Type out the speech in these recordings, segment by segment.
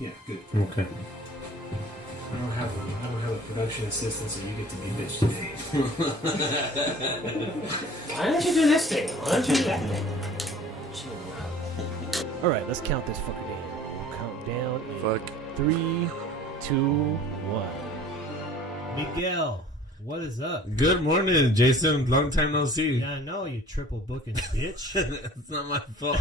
Yeah, good. Okay. I don't have a production assistant, so you get to be bitch today. Why don't you do this thing? Why don't you do that thing? All right, let's count this fucker down. We'll count down. Fuck. 3, 2, 1. Miguel, what is up? Good morning, Jason. Long time no see. Yeah, I know, you triple booking bitch. It's not my fault.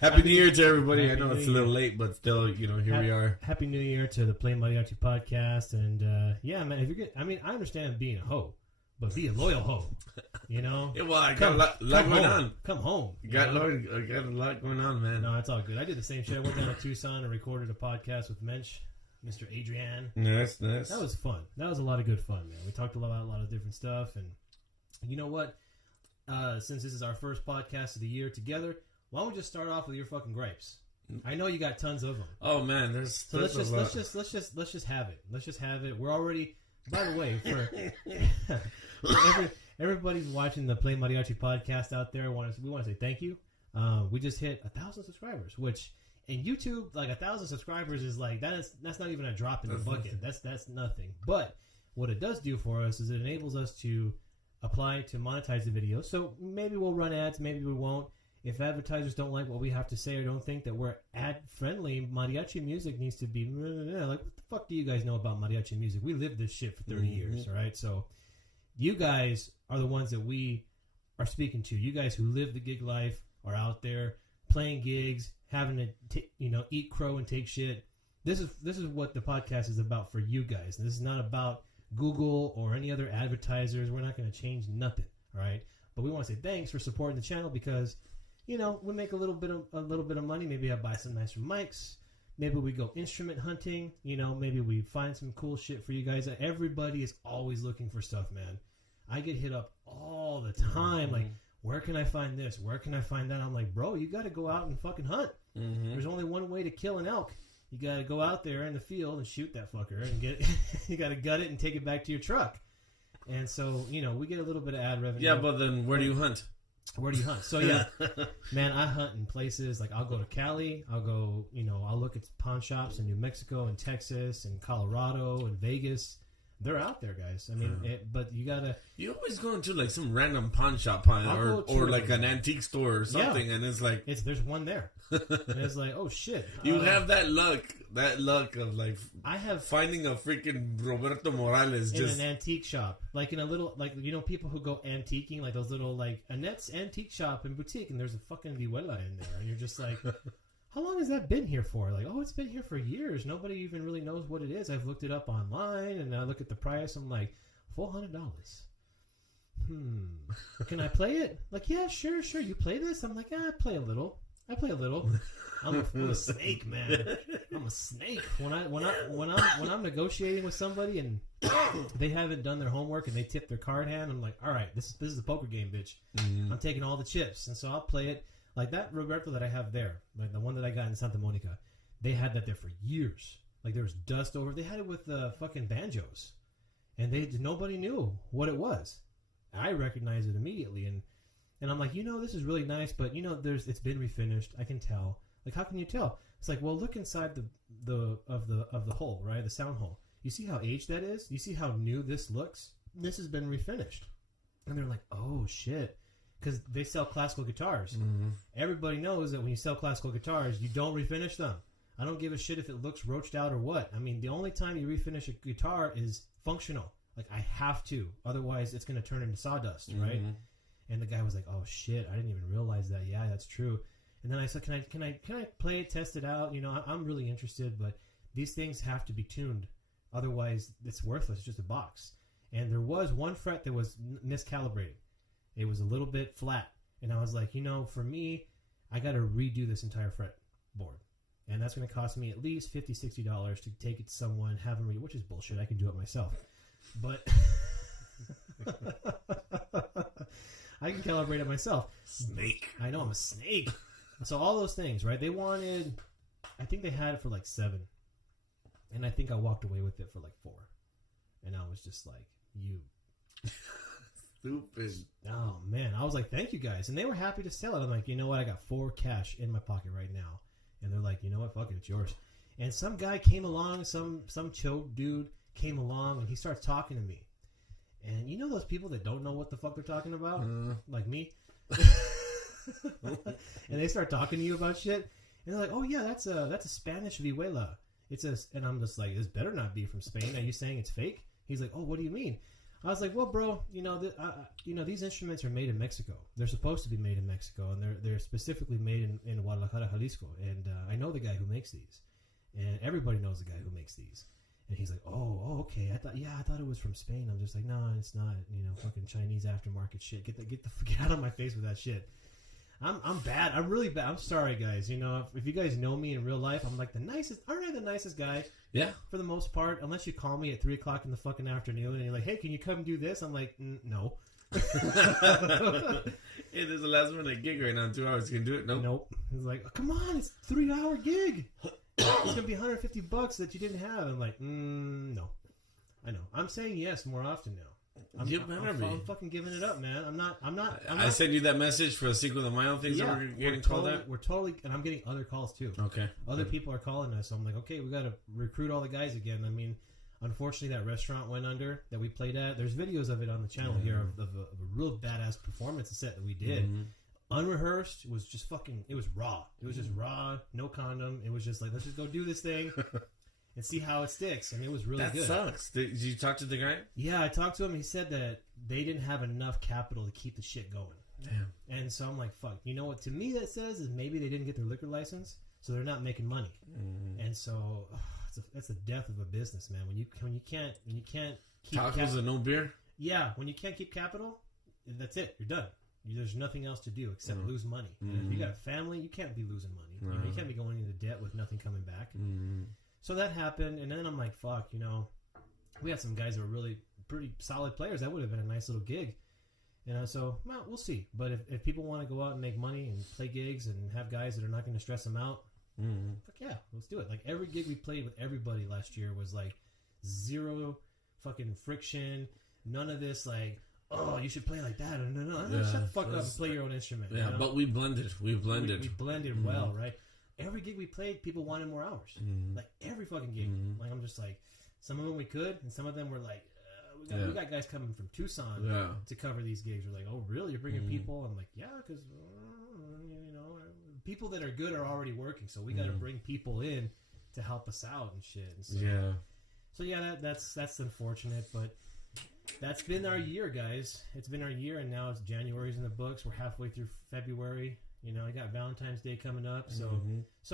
Happy New Year to everybody. I know it's a little late, but still, here we are. Happy New Year to the PlayMariachi Podcast. And yeah, man, if you're good, I mean, I understand being a hoe, but be a loyal hoe. Yeah, well, I got a lot going on. Come home. I got a lot going on, man. No, it's all good. I did the same shit. I went down to Tucson and recorded a podcast with Mensch, Mr. Adrian. Nice. That was fun. That was a lot of good fun, man. We talked about a lot of different stuff. And you know what? Since this is our first podcast of the year together, why don't we just start off with your fucking gripes? I know you got tons of them. Oh man, let's just have it. Let's just have it. We're already. By the way, for everybody's watching the PlayMariachi Podcast out there, we want to say thank you. We just hit 1,000 subscribers, which in YouTube, like 1,000 subscribers is like that's not even a drop in the bucket. That's nothing. But what it does do for us is it enables us to apply to monetize the video. So maybe we'll run ads, maybe we won't. If advertisers don't like what we have to say or don't think that we're ad-friendly, mariachi music needs to be like, what the fuck do you guys know about mariachi music? We lived this shit for 30 years, all right? So you guys are the ones that we are speaking to. You guys who live the gig life are out there playing gigs, having to eat crow and take shit. This is what the podcast is about for you guys. This is not about Google or any other advertisers. We're not going to change nothing, all right? But we want to say thanks for supporting the channel because we make a little bit of money. Maybe I buy some nicer mics. Maybe we go instrument hunting. Maybe we find some cool shit for you guys. Everybody is always looking for stuff, man. I get hit up all the time. Like, where can I find this? Where can I find that? I'm like, bro, you got to go out and fucking hunt. There's only one way to kill an elk. You got to go out there in the field and shoot that fucker and get. You got to gut it and take it back to your truck. And so, we get a little bit of ad revenue. Yeah, but then where do you hunt? Where do you hunt? So yeah, man, I hunt in places like I'll go to Cali. I'll go, I'll look at pawn shops in New Mexico and Texas and Colorado and Vegas. They're out there, guys. I mean, but you gotta. You always go into like some random pawn shop or like an antique store or something, and it's like there's one there, and it's like, oh shit. You have that luck of like I have finding a freaking Roberto Morales in an antique shop, like in a little people who go antiquing, like those little like Annette's antique shop and boutique, and there's a fucking vihuela in there, and you're just like. How long has that been here for? Like, it's been here for years. Nobody even really knows what it is. I've looked it up online, and I look at the price. I'm like, $400. Can I play it? Like, yeah, sure. You play this? I'm like, I play a little. I'm a snake, man. I'm a snake. When I'm negotiating with somebody and they haven't done their homework and they tip their card hand, I'm like, all right, this is a poker game, bitch. I'm taking all the chips, and so I'll play it. Like that Roberto that I have there, like the one that I got in Santa Monica, they had that there for years. Like there was dust over. They had it with fucking banjos, and nobody knew what it was. I recognized it immediately, and I'm like, this is really nice, but it's been refinished. I can tell. Like, how can you tell? It's like, well, look inside the hole, right? The sound hole. You see how aged that is? You see how new this looks? This has been refinished, and they're like, oh shit. Because they sell classical guitars. Everybody knows that when you sell classical guitars, you don't refinish them. I don't give a shit if it looks roached out or what. I mean, the only time you refinish a guitar is functional. Like, I have to. Otherwise, it's going to turn into sawdust, right? And the guy was like, oh, shit, I didn't even realize that. Yeah, that's true. And then I said, can I play it, test it out? I'm really interested, but these things have to be tuned. Otherwise, it's worthless. It's just a box. And there was one fret that was miscalibrated. It was a little bit flat. And I was like, for me, I got to redo this entire fretboard. And that's going to cost me at least $50, $60 to take it to someone, have them read it, which is bullshit. I can do it myself. But I can calibrate it myself. Snake. I know, I'm a snake. So all those things, right? They wanted, I think they had it for like $7. And I think I walked away with it for like $4. And I was just like, you... Stupid. Oh, man. I was like, thank you guys. And they were happy to sell it. I'm like, you know what? I got $4 cash in my pocket right now. And they're like, you know what? fuck it, it's yours. And some guy came along, some choke dude came along, and he starts talking to me. And you know those people that don't know what the fuck they're talking about? Like me? And they start talking to you about shit. And they're like, oh yeah, that's a Spanish vihuela. And I'm just like, this better not be from Spain. Are you saying it's fake? He's like, oh, what do you mean? I was like, well, bro, these instruments are made in Mexico. They're supposed to be made in Mexico, and they're specifically made in Guadalajara, Jalisco. And I know the guy who makes these, and everybody knows the guy who makes these. And he's like, oh, okay. I thought it was from Spain. I'm just like, no, it's not. Fucking Chinese aftermarket shit. Get out of my face with that shit. I'm bad. I'm really bad. I'm sorry, guys. If you guys know me in real life, I'm like the nicest. Aren't I the nicest guy? Yeah. For the most part, unless you call me at 3:00 in the fucking afternoon and you're like, hey, can you come do this? I'm like, no. Hey, there's a last minute gig right now in 2 hours. Can you do it? Nope. He's like, oh, come on, it's a 3-hour gig. It's gonna be $150 that you didn't have. I'm like, no. I know. I'm saying yes more often now. I'm fucking giving it up, man. I'm not. I sent you that message for a sequel of my own things that we're getting called out. We're totally, and I'm getting other calls too. Okay. Other people are calling us. So I'm like, okay, we got to recruit all the guys again. I mean, unfortunately, that restaurant went under that we played at. There's videos of it on the channel here of a real badass performance set that we did. Mm-hmm. Unrehearsed. Was just fucking. It was raw. It was just raw. No condom. It was just like, let's just go do this thing. And see how it sticks. I mean, it was really good. That sucks. Did you talk to the guy? Yeah, I talked to him. He said that they didn't have enough capital to keep the shit going. Damn. And so I'm like, fuck. You know what? To me, that says is maybe they didn't get their liquor license, so they're not making money. Mm. And so that's the death of a business, man. When you can't keep tacos and no beer. Yeah, when you can't keep capital, that's it. You're done. There's nothing else to do except lose money. Mm. And if you got a family, you can't be losing money. You can't be going into debt with nothing coming back. Mm. So that happened, and then I'm like, fuck, we had some guys that were really pretty solid players. That would have been a nice little gig. So, well, we'll see. But if people want to go out and make money and play gigs and have guys that are not going to stress them out, fuck yeah, let's do it. Like, every gig we played with everybody last year was like zero fucking friction, none of this like, oh, you should play like that. No, shut the fuck up and play your own instrument. Yeah, but we blended. We blended well, right? Every gig we played, people wanted more hours. Mm-hmm. Like, every fucking gig. Mm-hmm. Like, I'm just like, some of them we could, and some of them were like, we got guys coming from Tucson to cover these gigs. We're like, oh, really? You're bringing people? I'm like, yeah, because, people that are good are already working, so we got to bring people in to help us out and shit. And so, that's unfortunate, but that's been our year, guys. It's been our year, and now it's January's in the books. We're halfway through February. I got Valentine's Day coming up, so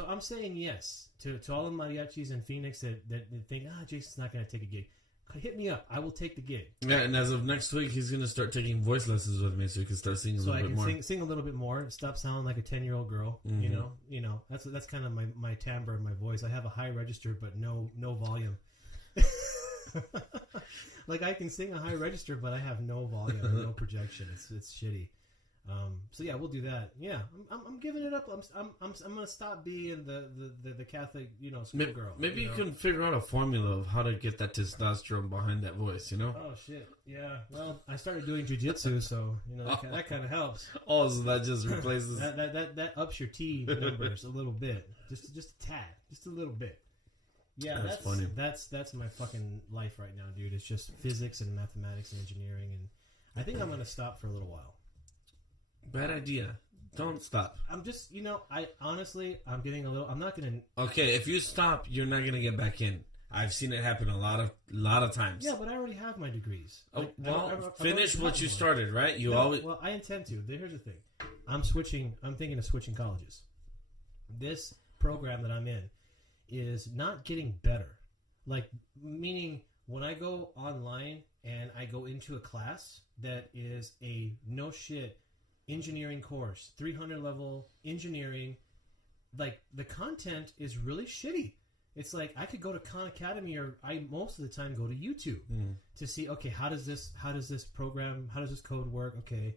I'm saying yes to all the mariachis in Phoenix that think, Jason's not going to take a gig. Hit me up. I will take the gig. Yeah, and as of next week, he's going to start taking voice lessons with me, so he can start singing a little bit more. So I can sing a little bit more. Stop sounding like a 10-year-old girl. Mm-hmm. That's kind of my timbre in my voice. I have a high register, but no volume. Like, I can sing a high register, but I have no volume, no projection. It's shitty. So yeah, we'll do that. Yeah, I'm giving it up. I'm gonna stop being the Catholic, schoolgirl. Maybe you can figure out a formula of how to get that testosterone behind that voice. Oh shit, yeah. Well, I started doing jiu-jitsu, so that kind of helps. Oh, so that just replaces that ups your T numbers a little bit, just a tad, just a little bit. Yeah, that's funny. That's my fucking life right now, dude. It's just physics and mathematics and engineering, and I think I'm gonna stop for a little while. Bad idea. Don't stop. I'm just, I'm getting a little. I'm not gonna. Okay, if you stop, you're not gonna get back in. I've seen it happen a lot of times. Yeah, but I already have my degrees. Oh, finish what you started, right? Well, I intend to. Here's the thing. I'm thinking of switching colleges. This program that I'm in is not getting better. Like, meaning when I go online and I go into a class that is a no shit engineering course, 300 level engineering, like, the content is really shitty. It's like, I could go to Khan Academy, or I most of the time go to YouTube to see, okay, how does this code work? Okay,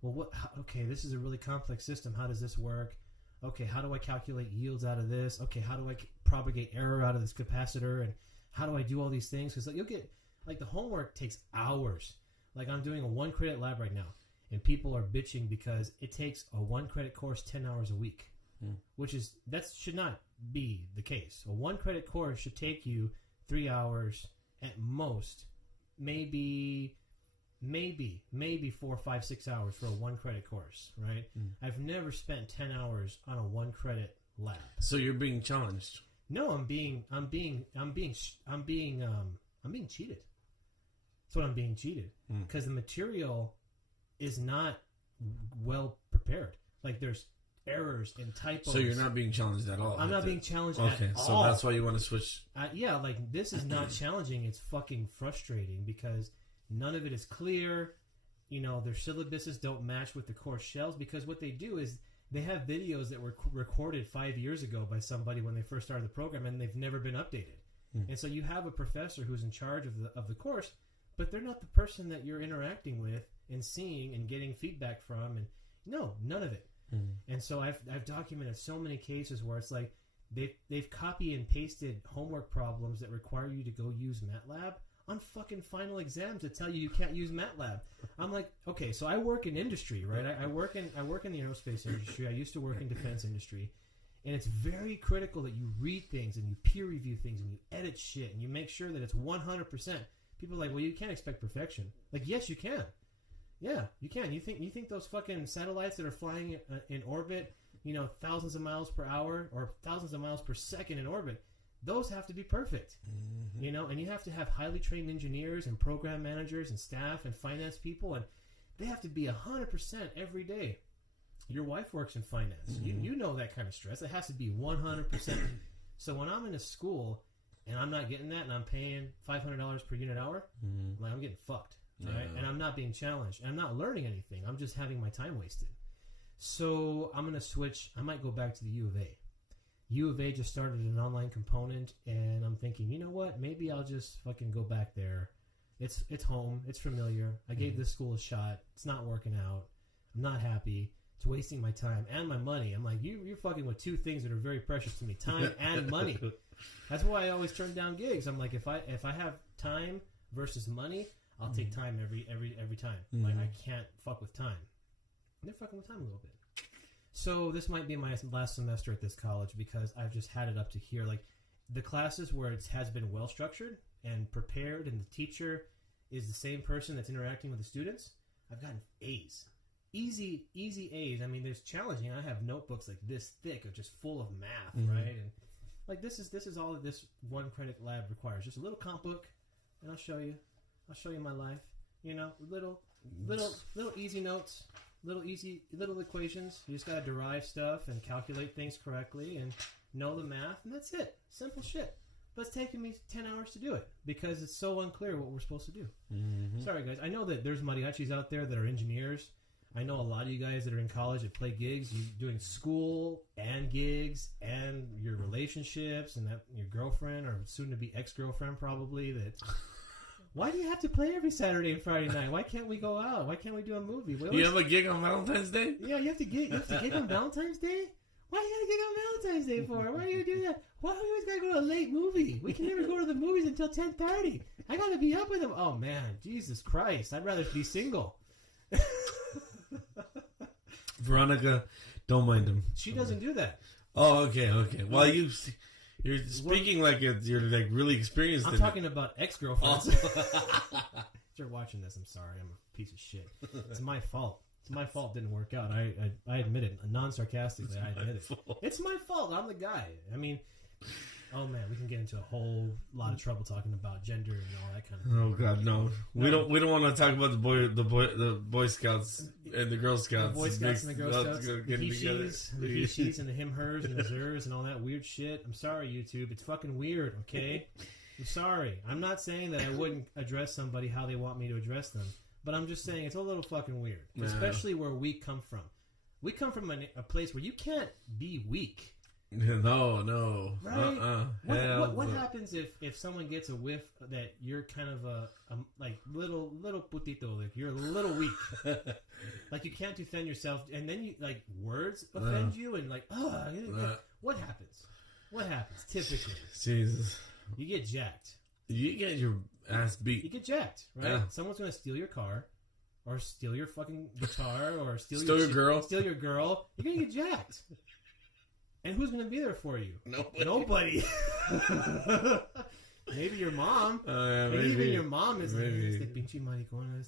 well, this is a really complex system. How does this work? Okay, how do I calculate yields out of this? Okay, how do I propagate error out of this capacitor? And how do I do all these things? Because you'll get, like, the homework takes hours. Like, I'm doing a 1-credit lab right now. And people are bitching because it takes a 1-credit course 10 hours a week, which is, that should not be the case. A 1 credit course should take you 3 hours at most, maybe 4, 5, 6 hours for a 1 credit course, right? I've never spent 10 hours on a 1 credit lab. So you're being challenged. No, I'm being cheated. That's what I'm being cheated, because the material is not well prepared. Like, there's errors and typos. So you're not being challenged at all. I'm not being challenged at all. So that's why you want to switch. Yeah, like, this is not challenging. It's fucking frustrating because none of it is clear. You know, their syllabuses don't match with the course shells, because what they do is they have videos that were recorded 5 years ago by somebody when they first started the program, and they've never been updated. And so you have a professor who's in charge of the course, but they're not the person that you're interacting with and seeing and getting feedback from. And no, none of it. And so I've documented so many cases where it's like they've copy and pasted homework problems that require you to go use MATLAB on fucking final exams that tell you can't use MATLAB. I'm like, okay, so I work in industry, right? I work in the aerospace industry. I used to work in defense industry. And it's very critical that you read things and you peer review things and you edit shit and you make sure that it's 100%. People are like, well, you can't expect perfection. Like, yes, you can. Yeah, you can. You think those fucking satellites that are flying in orbit, you know, thousands of miles per hour or thousands of miles per second in orbit, those have to be perfect. You know, and you have to have highly trained engineers and program managers and staff and finance people, and they have to be 100% every day. Your wife works in finance. You know that kind of stress. It has to be 100%. So when I'm in a school and I'm not getting that and I'm paying $500 per unit hour, like, I'm getting fucked. Right? And I'm not being challenged. And I'm not learning anything. I'm just having my time wasted. So I'm going to switch. I might go back to the U of A. U of A just started an online component, and I'm thinking, you know what? Maybe I'll just fucking go back there. It's home. It's familiar. I gave this school a shot. It's not working out. I'm not happy. It's wasting my time and my money. I'm like, you're fucking with two things that are very precious to me: time and money. That's why I always turn down gigs. I'm like, if I have time versus money, I'll take time every time. Like, I can't fuck with time. They're fucking with time a little bit. So this might be my last semester at this college because I've just had it up to here. Like, the classes where it has been well structured and prepared, and the teacher is the same person that's interacting with the students, I've gotten A's. Easy A's. I mean, there's challenging. I have notebooks like this thick of just full of math, right? And like, this is all that this 1 credit lab requires. Just a little comp book, and I'll show you my life. You know, little easy notes, little equations. You just gotta derive stuff and calculate things correctly and know the math, and that's it. Simple shit. But it's taken me 10 hours to do it because it's so unclear what we're supposed to do. Sorry, guys. I know that there's mariachis out there that are engineers. I know a lot of you guys that are in college that play gigs. You're doing school and gigs and your relationships and that your girlfriend or soon-to-be ex-girlfriend probably that... Why do you have to play every Saturday and Friday night? Why can't we go out? Why can't we do a movie? You have a gig on Valentine's Day? Yeah, you have to gig on Valentine's Day? Why do you gotta gig on Valentine's Day for? Why do you do that? Why do we always gotta go to a late movie? We can never go to the movies until 10:30. I gotta be up with them. Oh man, Jesus Christ! I'd rather be single. Veronica, don't mind him. She doesn't do that. Oh, okay. Well, you're speaking like you're like really experienced. I'm talking about ex-girlfriends. If you're watching this, I'm sorry. I'm a piece of shit. It's my fault. It's my fault it didn't work out. I admit it. Non-sarcastically, I admit it. It's my fault. I'm the guy. I mean, oh man, we can get into a whole lot of trouble talking about gender and all that kind of thing. Oh God, no. We don't want to talk about the Boy Scouts and the Girl Scouts. The Boy Scouts and the Girl Scouts. The he, she's, and the him, hers, and the zers, and all that weird shit. I'm sorry, YouTube. It's fucking weird, okay? I'm sorry. I'm not saying that I wouldn't address somebody how they want me to address them, but I'm just saying it's a little fucking weird, especially where we come from. We come from a place where you can't be weak. No. Right? What happens if someone gets a whiff that you're kind of a like little putito, like you're a little weak, like you can't defend yourself, and then you like words offend you, and like what happens? What happens typically? Jesus, you get jacked. You get your ass beat. You get jacked, right? Yeah. Someone's gonna steal your car, or steal your fucking guitar, or steal your girl. Steal your girl. You're gonna get jacked. And who's going to be there for you? Nobody. Maybe your mom. Maybe even your mom is like, pinche maricona,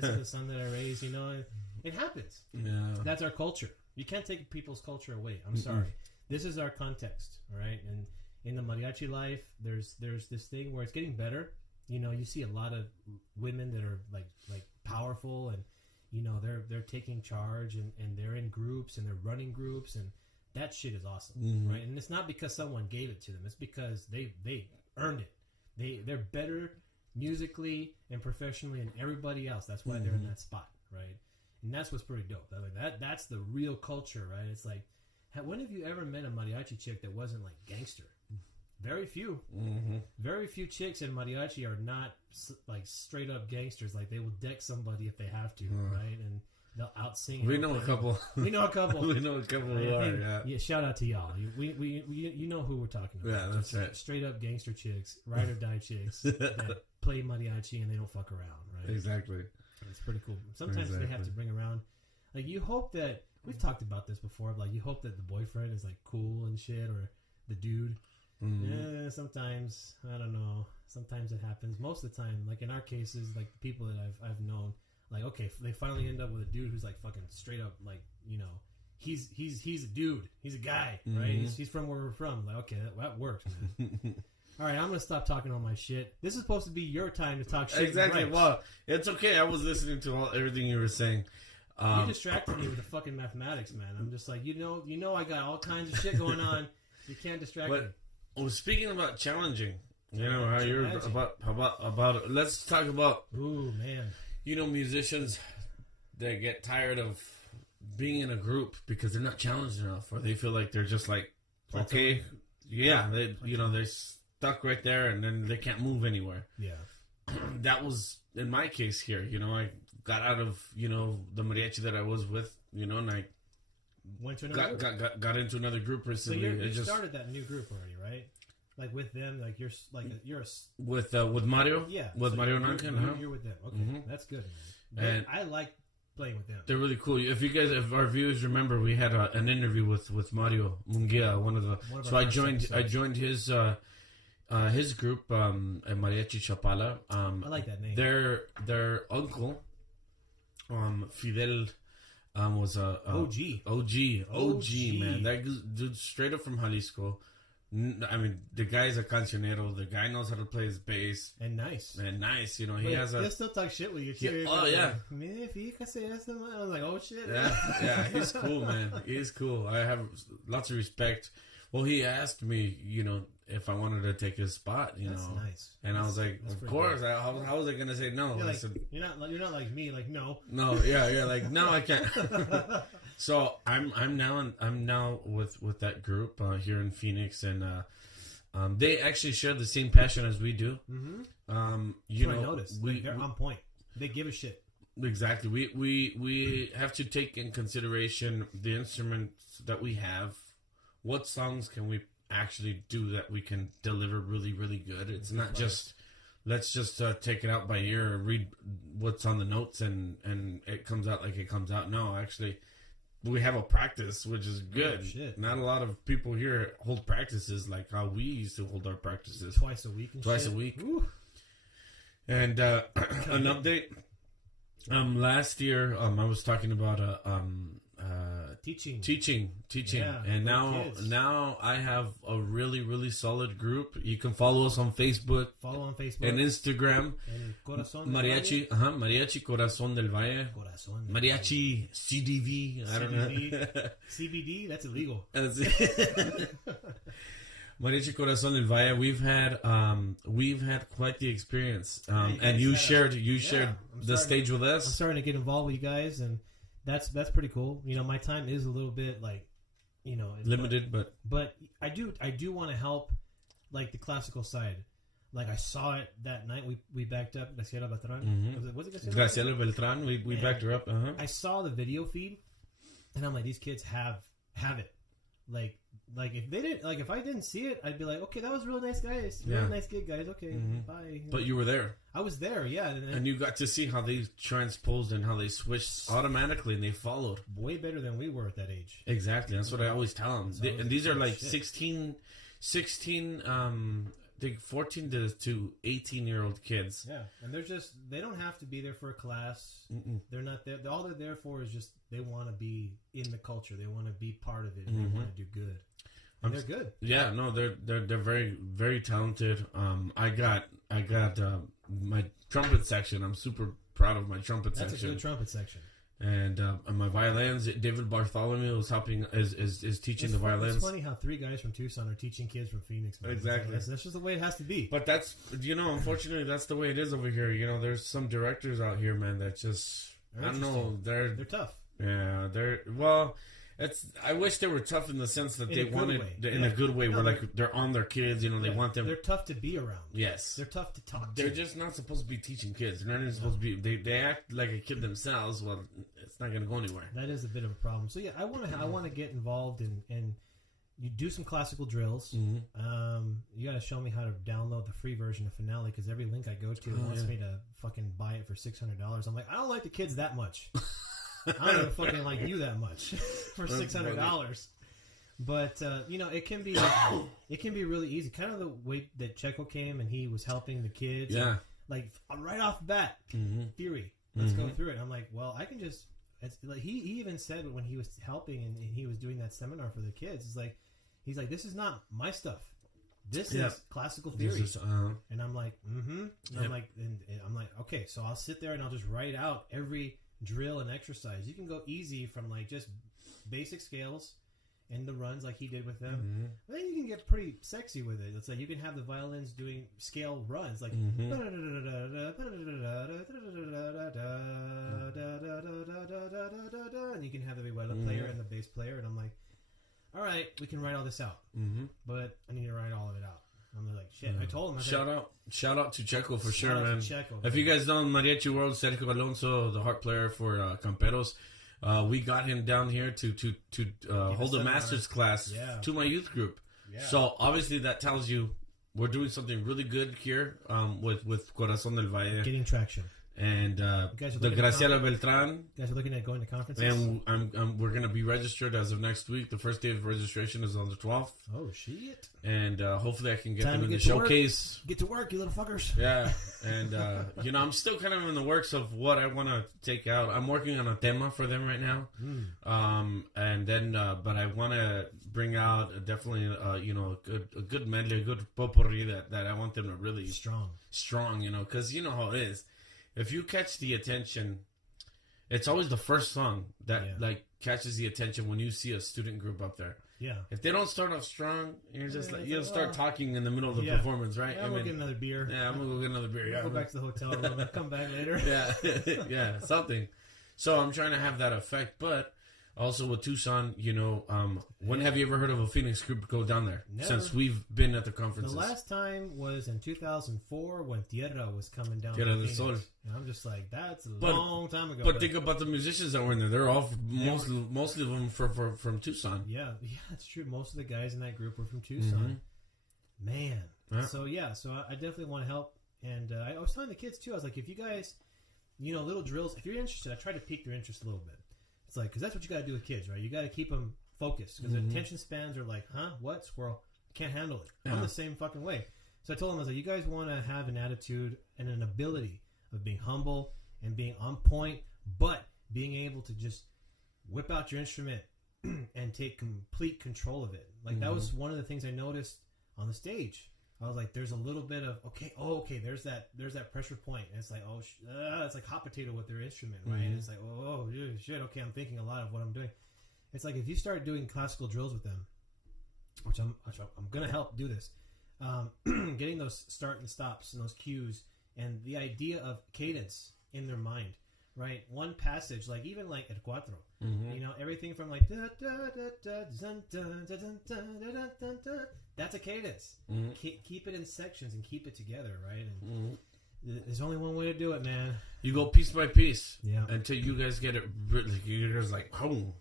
this is the son that I raised, you know. It happens. Yeah. That's our culture. You can't take people's culture away. I'm sorry. This is our context, all right? And in the mariachi life, there's this thing where it's getting better. You know, you see a lot of women that are like powerful, and you know they're taking charge, and they're in groups and they're running groups, and that shit is awesome, right? And it's not because someone gave it to them; it's because they earned it. They're better musically and professionally than everybody else. That's why they're in that spot, right? And that's what's pretty dope. That's the real culture, right? It's like, when have you ever met a mariachi chick that wasn't like gangster? Very few. Very few chicks in mariachi are not like straight up gangsters. Like they will deck somebody if they have to, right? And they'll out sing. We know a couple. We know a couple. We know a couple who are. Yeah. Shout out to y'all. We you know who we're talking about. Yeah, that's right. Straight up gangster chicks, ride or die chicks that play mariachi and they don't fuck around, right? Exactly. It's pretty cool. Sometimes they have to bring around, like, you hope that, we've talked about this before, like, you hope that the boyfriend is, like, cool and shit, or the dude. Yeah, sometimes, I don't know, sometimes it happens. Most of the time, like, in our cases, like, the people that I've known, like, okay, they finally end up with a dude who's, like, fucking straight up, like, you know, he's a dude. He's a guy, right? He's from where we're from. Like, okay, that works, man. All right, I'm going to stop talking all my shit. This is supposed to be your time to talk shit. Exactly. Right. Well, it's okay. I was listening to everything you were saying. You distracted me with the fucking mathematics, man. I'm just like, you know, I got all kinds of shit going on. You can't distract me. Well, speaking about challenging, you know, how you're about let's talk about, ooh, man. You know, musicians that get tired of being in a group because they're not challenged enough, or they feel like they're just like, okay, yeah, they're stuck right there, and then they can't move anywhere. Yeah. That was in my case here. You know, I got out of, you know, the mariachi that I was with, you know, and I went to another got into another group recently. So you started that new group already, right? Like with them, like you're with Mario, yeah, with so Mario Nankin, you're with them. Okay, that's good, man. And I like playing with them. They're really cool. If our viewers remember, we had an interview with Mario Munguia, one of so I joined his group, Mariachi Chapala. I like that name. Their uncle, Fidel, was a OG man. That dude straight up from Jalisco. I mean, the guy's a cancionero. The guy knows how to play his bass. And nice. You know, he has a... He'll still talk shit with you, too. Yeah. Oh, yeah. I was like, oh, shit. Yeah, he's cool, man. He's cool. I have lots of respect. Well, he asked me, you know, if I wanted to take his spot, you That's know. Nice. And I was like, of course. How was I going to say no? You're, I like, said, you're not like me, like, no. No, yeah, like, no, I can't. So I'm now with that group here in Phoenix, and they actually share the same passion as we do. Mm-hmm. I noticed. They're on point. They give a shit. Exactly. We have to take in consideration the instruments that we have. What songs can we actually do that we can deliver really, really good? It's not just let's just take it out by ear and read what's on the notes and it comes out like it comes out. No, actually, we have a practice, which is good. Shit. Not a lot of people here hold practices like how we used to hold our practices. Twice a week. A week. Ooh. And an update. Last year, I was talking about teaching, yeah, and now I have a really, really solid group. You can follow us on Facebook, and Instagram. Mariachi, Mariachi Corazón del Valle. Mariachi CDV. I don't know. CBD. That's illegal. Mariachi Corazón del Valle. We've had quite the experience, and you shared the stage with us. I'm starting to get involved with you guys, and that's pretty cool. You know, my time is a little bit like, you know, limited, but I do want to help, like the classical side. Like I saw it that night. We backed up Graciela Beltran. Mm-hmm. Was it Graciela Beltran? We backed her up. Uh-huh. I saw the video feed, and I'm like, these kids have it. Like like if I didn't see it, I'd be like, okay, that was really nice, guys. Really nice gig, guys. Okay, bye. But you were there. I was there, yeah. And you got to see how they transposed and how they switched automatically, and they followed. Way better than we were at that age. Exactly. That's what I always tell them. And these are like 16 I think 14 to 18-year-old kids. Yeah, and they don't have to be there for a class. They're not there. All they're there for is just they want to be in the culture. They want to be part of it, and they want to do good. And they're good. Yeah, no, they're very, very talented. I got my trumpet section. I'm super proud of my trumpet section. That's a good trumpet section. And my violins, David Bartholomew is helping, is teaching the violins. It's funny how 3 guys from Tucson are teaching kids from Phoenix. Man. Exactly. That's just the way it has to be. But that's, unfortunately, that's the way it is over here. There's some directors out here, man, that just, I don't know, they're tough. Yeah, I wish they were tough in the sense that they wanted, in a good way, where like they're on their kids, they want them. They're tough to be around. Yes. They're tough to talk to. They're just not supposed to be teaching kids. They're not even supposed to be, they act like a kid themselves. Well, it's not going to go anywhere. That is a bit of a problem. So yeah, I want to get involved and you do some classical drills. Mm-hmm. You got to show me how to download the free version of Finale, because every link I go to wants me to fucking buy it for $600. I'm like, I don't like the kids that much. I don't even fucking like you that much for $600. But it can be really easy. Kind of the way that Checo came and he was helping the kids. Yeah. Like right off the bat, theory. Let's go through it. I'm like, well, I can just. It's like he even said when he was helping and he was doing that seminar for the kids. He's like, this is not my stuff. This is classical theory. And I'm like, And I'm like, okay, so I'll sit there and I'll just write out every drill and exercise. You can go easy from like just basic scales and the runs like he did with them. But then you can get pretty sexy with it. It's like you can have the violins doing scale runs like and you can have the viola player and the bass player, and I'm like, all right, we can write all this out. But I need to write all of it out. I'm like, shit. I told him. Shout out to Checo for sure, man. Checo, if you guys know Mariachi World, Sergio Alonso, the harp player for Camperos, we got him down here to hold a master's class to my youth group. Yeah. So obviously that tells you we're doing something really good here with Corazón del Valle. Getting traction. And the Graciela Beltran. You guys are looking at going to conferences? And we're going to be registered as of next week. The first day of registration is on the 12th. Oh, shit. And hopefully I can get them in the showcase. Get to work, you little fuckers. Yeah. And, I'm still kind of in the works of what I want to take out. I'm working on a tema for them right now. And then, but I want to bring out definitely, a good medley, a good potpourri that I want them to really... Strong, because you know how it is. If you catch the attention, it's always the first song that catches the attention when you see a student group up there. Yeah. If they don't start off strong, you're just you'll start talking in the middle of the performance, right? I'm gonna get another beer. Yeah, I'm gonna go get another beer. Yeah, go back to the hotel room and come back later. Yeah, something. So I'm trying to have that effect, but also with Tucson, when have you ever heard of a Phoenix group go down there? Never. Since we've been at the conferences. The last time was in 2004 when Tierra was coming down. Tierra del Sol. And I'm just like, that's a long time ago. But think about the musicians that were in there. They're all mostly of them from Tucson. Yeah, that's true. Most of the guys in that group were from Tucson. Man. Yeah. So I definitely want to help. And I was telling the kids too. I was like, if you guys, little drills. If you're interested, I try to pique their interest a little bit. It's like, because that's what you got to do with kids, right? You got to keep them focused, because their attention spans are like, huh? What? Squirrel? I can't handle it. Yeah. I'm the same fucking way. So I told them, I was like, you guys want to have an attitude and an ability of being humble and being on point, but being able to just whip out your instrument and take complete control of it. Like, that was one of the things I noticed on the stage. I was like, there's a little bit of, there's that pressure point. And it's like, it's like hot potato with their instrument, right? And it's like, shit, okay, I'm thinking a lot of what I'm doing. It's like if you start doing classical drills with them, which I'm going to help do this, getting those start and stops and those cues and the idea of cadence in their mind, right? One passage, like even like El Cuatro, everything from like that's a cadence. Keep it in sections and keep it together, right? And there's only one way to do it, man. You go piece by piece, until you guys get it. You guys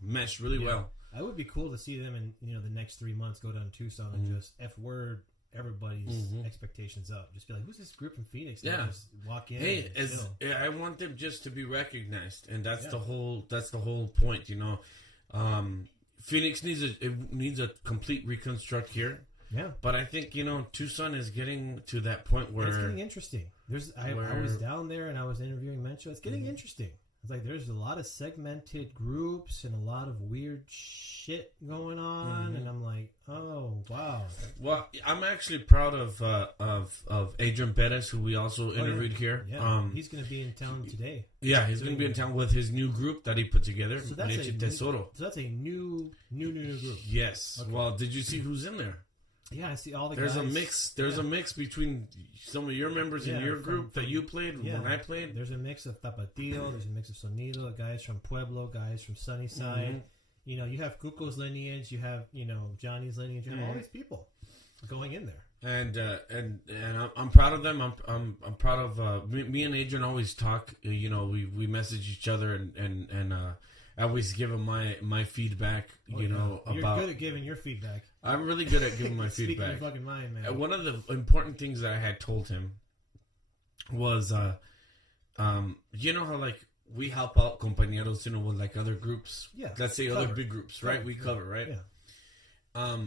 mesh really well. I would be cool to see them in the next 3 months go down to Tucson and just F-word everybody's expectations up. Just be like, who's this group from Phoenix? And just walk in. Hey, I want them just to be recognized, and that's the whole point. Phoenix needs a complete reconstruct here. Yeah, but I think Tucson is getting to that point where it's getting interesting. I was down there and I was interviewing Mencho. It's getting interesting. It's like there's a lot of segmented groups and a lot of weird shit going on, and I'm like, oh wow. Well, I'm actually proud of Adrian Perez, who we also interviewed here. Yeah, he's going to be in town today. Yeah, he's going to be in town with his new group that he put together. So that's a new group. Yes. Okay. Well, did you see who's in there? Yeah, I see all the guys. There's a mix between some of your members in your group that you played when I played. There's a mix of Tapatio, there's a mix of Sonido, guys from Pueblo, guys from Sunnyside. You have Cuco's lineage, you have, Johnny's lineage, you have all these people going in there. And I'm proud of them. I'm proud of me and Adrian always talk. We message each other and I always give him my feedback. You're good at giving your feedback. I'm really good at giving my feedback. Speaking your fucking mind, man. One of the important things that I had told him was, how like we help out compañeros, with like other groups. Yeah. Let's say other big groups, right? We cover, right? Yeah.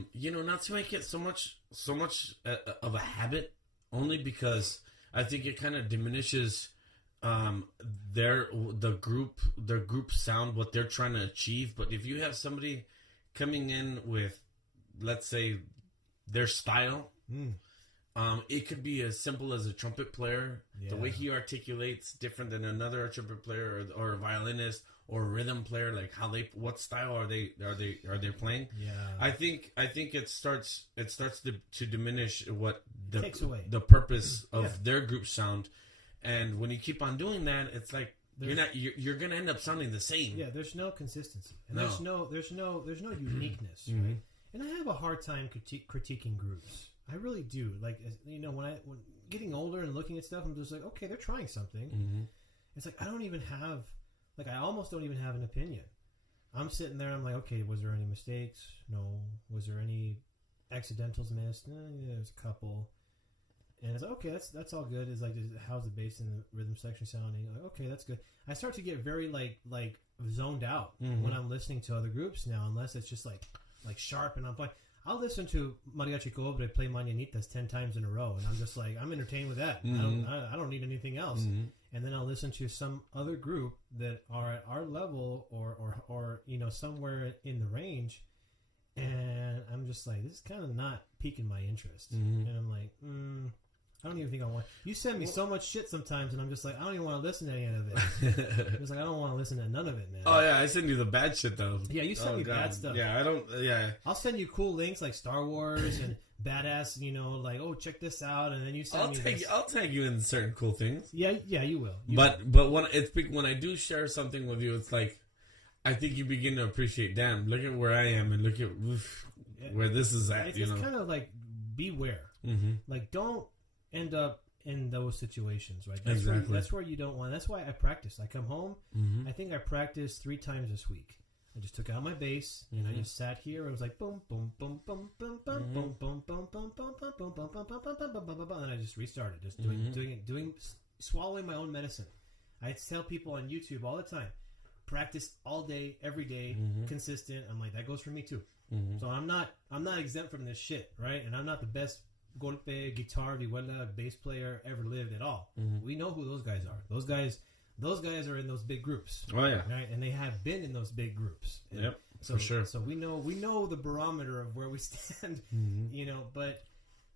Not to make it so much of a habit, only because I think it kind of diminishes their group sound, what they're trying to achieve. But if you have somebody coming in with, let's say, their style, it could be as simple as a trumpet player. The way he articulates different than another trumpet player or a violinist or a rhythm player. Like what style are they playing? Yeah, I think it starts to diminish what takes away the purpose of their group sound. And when you keep on doing that, it's like you're gonna end up sounding the same. Yeah, there's no consistency, and there's no uniqueness, right? And I have a hard time critiquing groups. I really do. Like, when getting older and looking at stuff, I'm just like, okay, they're trying something. It's like I almost don't even have an opinion. I'm sitting there, and I'm like, okay, was there any mistakes? No. Was there any accidentals missed? Yeah, there's a couple. And it's like, okay, that's all good. It's like, how's the bass and the rhythm section sounding? Like, okay, that's good. I start to get very like zoned out when I'm listening to other groups now, unless it's just like sharp and I'm playing. I'll listen to Mariachi Cobre play Mañanitas 10 times in a row, and I'm just like, I'm entertained with that. I don't need anything else. And then I'll listen to some other group that are at our level or somewhere in the range, and I'm just like, this is kind of not piquing my interest. And I'm like, I don't even think I want. You send me so much shit sometimes, and I'm just like, I don't even want to listen to any of it. It's like, I don't want to listen to none of it, man. Oh yeah, I send you the bad shit though. Yeah, you send me bad stuff. Yeah, I don't. Yeah, I'll send you cool links like Star Wars and badass. Like, oh, check this out, and then you send me. I'll tag you in certain cool things. Yeah, you will. But when I do share something with you, it's like, I think you begin to appreciate. Damn, look at where I am, and look at where this is at. It's kind of like, beware. Like, don't end up in those situations, right? That's where you don't want. That's why I practice. I come home. I think I practiced 3 times this week. I just took out my bass and I just sat here and it was like boom, boom, boom, boom, boom, boom, boom, boom, boom, boom, boom, boom, boom, boom, boom, boom, boom, and I just restarted, just doing swallowing my own medicine. I tell people on YouTube all the time, practice all day, every day, consistent. I'm like, that goes for me too. So I'm not exempt from this shit, right? And I'm not the best golpe, guitar, vihuela, bass player ever lived at all. We know who those guys are. Those guys are in those big groups. Oh yeah, right? And they have been in those big groups. And for sure. So we know the barometer of where we stand. But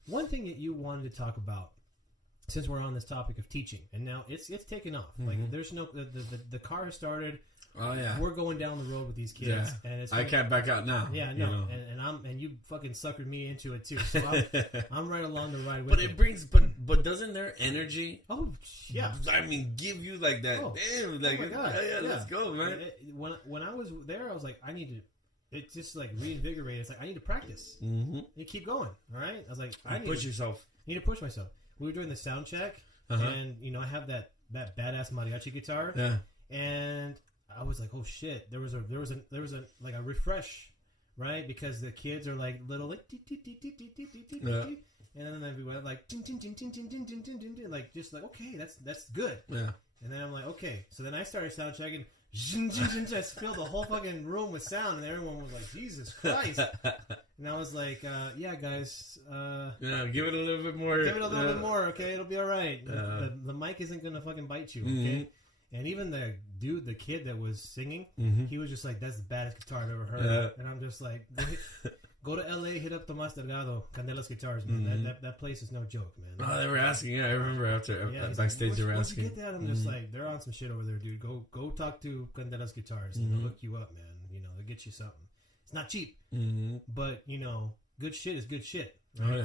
one thing that you wanted to talk about, since we're on this topic of teaching, and now it's taken off. Like, there's no the car has started. Oh yeah, we're going down the road with these kids, and I can't back out now. Yeah, no, and you fucking suckered me into it too. So I'm right along the ride with But it. it brings, but doesn't their energy? Oh yeah, I mean, give you like that. Oh, damn, like, oh my God. Let's go, man. When I was there, I was like, I need to. It just like reinvigorated. It's like, I need to practice. You keep going. All right. I was like, I need push yourself. Need to push myself. We were doing the sound check, and I have that badass mariachi guitar, and I was like, oh shit, there was a like a refresh right? Because the kids are like little like and then everyone like like just like okay, that's good. Yeah. And then I'm like okay, so then I started sound checking. I filled the whole fucking room with sound, and everyone was like, "Jesus Christ!" And I was like, "Yeah, guys, give it a little bit more. Give it a little bit more, okay? It'll be all right. The mic isn't gonna fucking bite you, okay?" Mm-hmm. And even the kid that was singing, he was just like, "That's the baddest guitar I've ever heard." And I'm just like, "Go to LA, hit up Tomas Delgado, Candela's Guitars, man. That place is no joke, man." Oh, they were asking. Yeah, I remember backstage like, they were asking. Where'd you get that? I'm just like, they're on some shit over there, dude. Go talk to Candela's Guitars. And they'll hook you up, man. They'll get you something. It's not cheap, but good shit is good shit. Right? Oh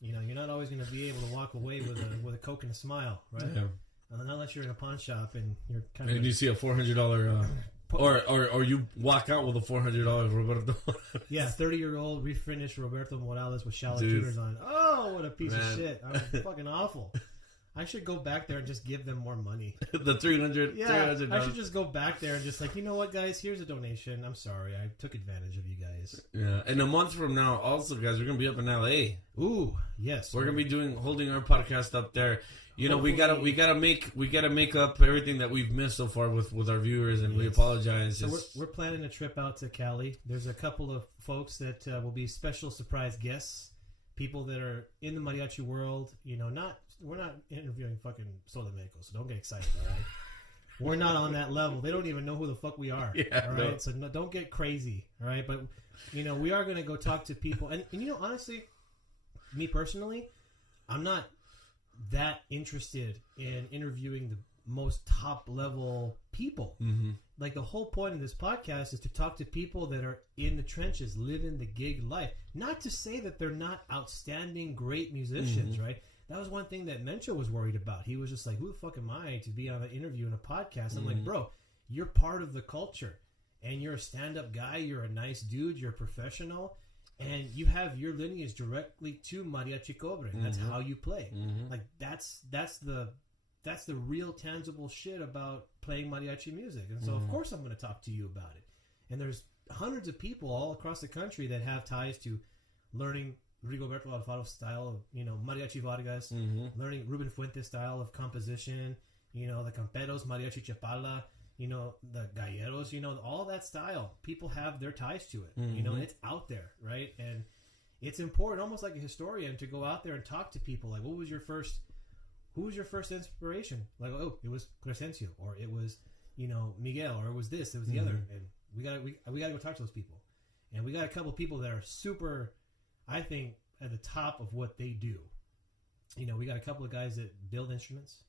yeah. You're not always going to be able to walk away with a Coke and a smile, right? Yeah. Unless you're in a pawn shop and you're kind of. And you see a $400. Or you walk out with a $400 Roberto. Yeah, 30-year-old refinished Roberto Morales with shallow tuners on. Oh, what a piece of shit! I'm fucking awful. I should go back there and just give them more money. The $300. Yeah, I should just go back there and just like, you know what, guys? Here's a donation. I'm sorry, I took advantage of you guys. Yeah, and a month from now, also, guys, we're gonna be up in LA. Ooh, yes, we're gonna be holding our podcast up there. We gotta make up everything that we've missed so far with our viewers, and we apologize. So we're planning a trip out to Cali. There's a couple of folks that will be special surprise guests, people that are in the mariachi world. We're not interviewing fucking Solomecos, so don't get excited. All right, we're not on that level. They don't even know who the fuck we are. Yeah, all right, so don't get crazy. All right, but we are gonna go talk to people, and honestly, me personally, I'm not that interested in interviewing the most top level people. Like the whole point of this podcast is to talk to people that are in the trenches, living the gig life. Not to say that they're not outstanding, great musicians, right? That was one thing that Mencho was worried about. He was just like, who the fuck am I to be on an interview in a podcast? I'm like, bro, you're part of the culture and you're a stand-up guy. You're a nice dude. You're a professional. And you have your lineage directly to Mariachi Cobre. That's how you play. Like that's the real tangible shit about playing mariachi music. And so of course I'm going to talk to you about it. And there's hundreds of people all across the country that have ties to learning Rigoberto Alfaro's style of, Mariachi Vargas, learning Ruben Fuentes' style of composition, the Camperos, Mariachi Chapala, the Galleros, all that style. People have their ties to it, and it's out there, right? And it's important, almost like a historian, to go out there and talk to people. Like, who was your first inspiration? Like, oh, it was Crescencio, or it was, Miguel, or it was this, it was the other. And we gotta go talk to those people. And we got a couple people that are super, I think, at the top of what they do. We got a couple of guys that build instruments.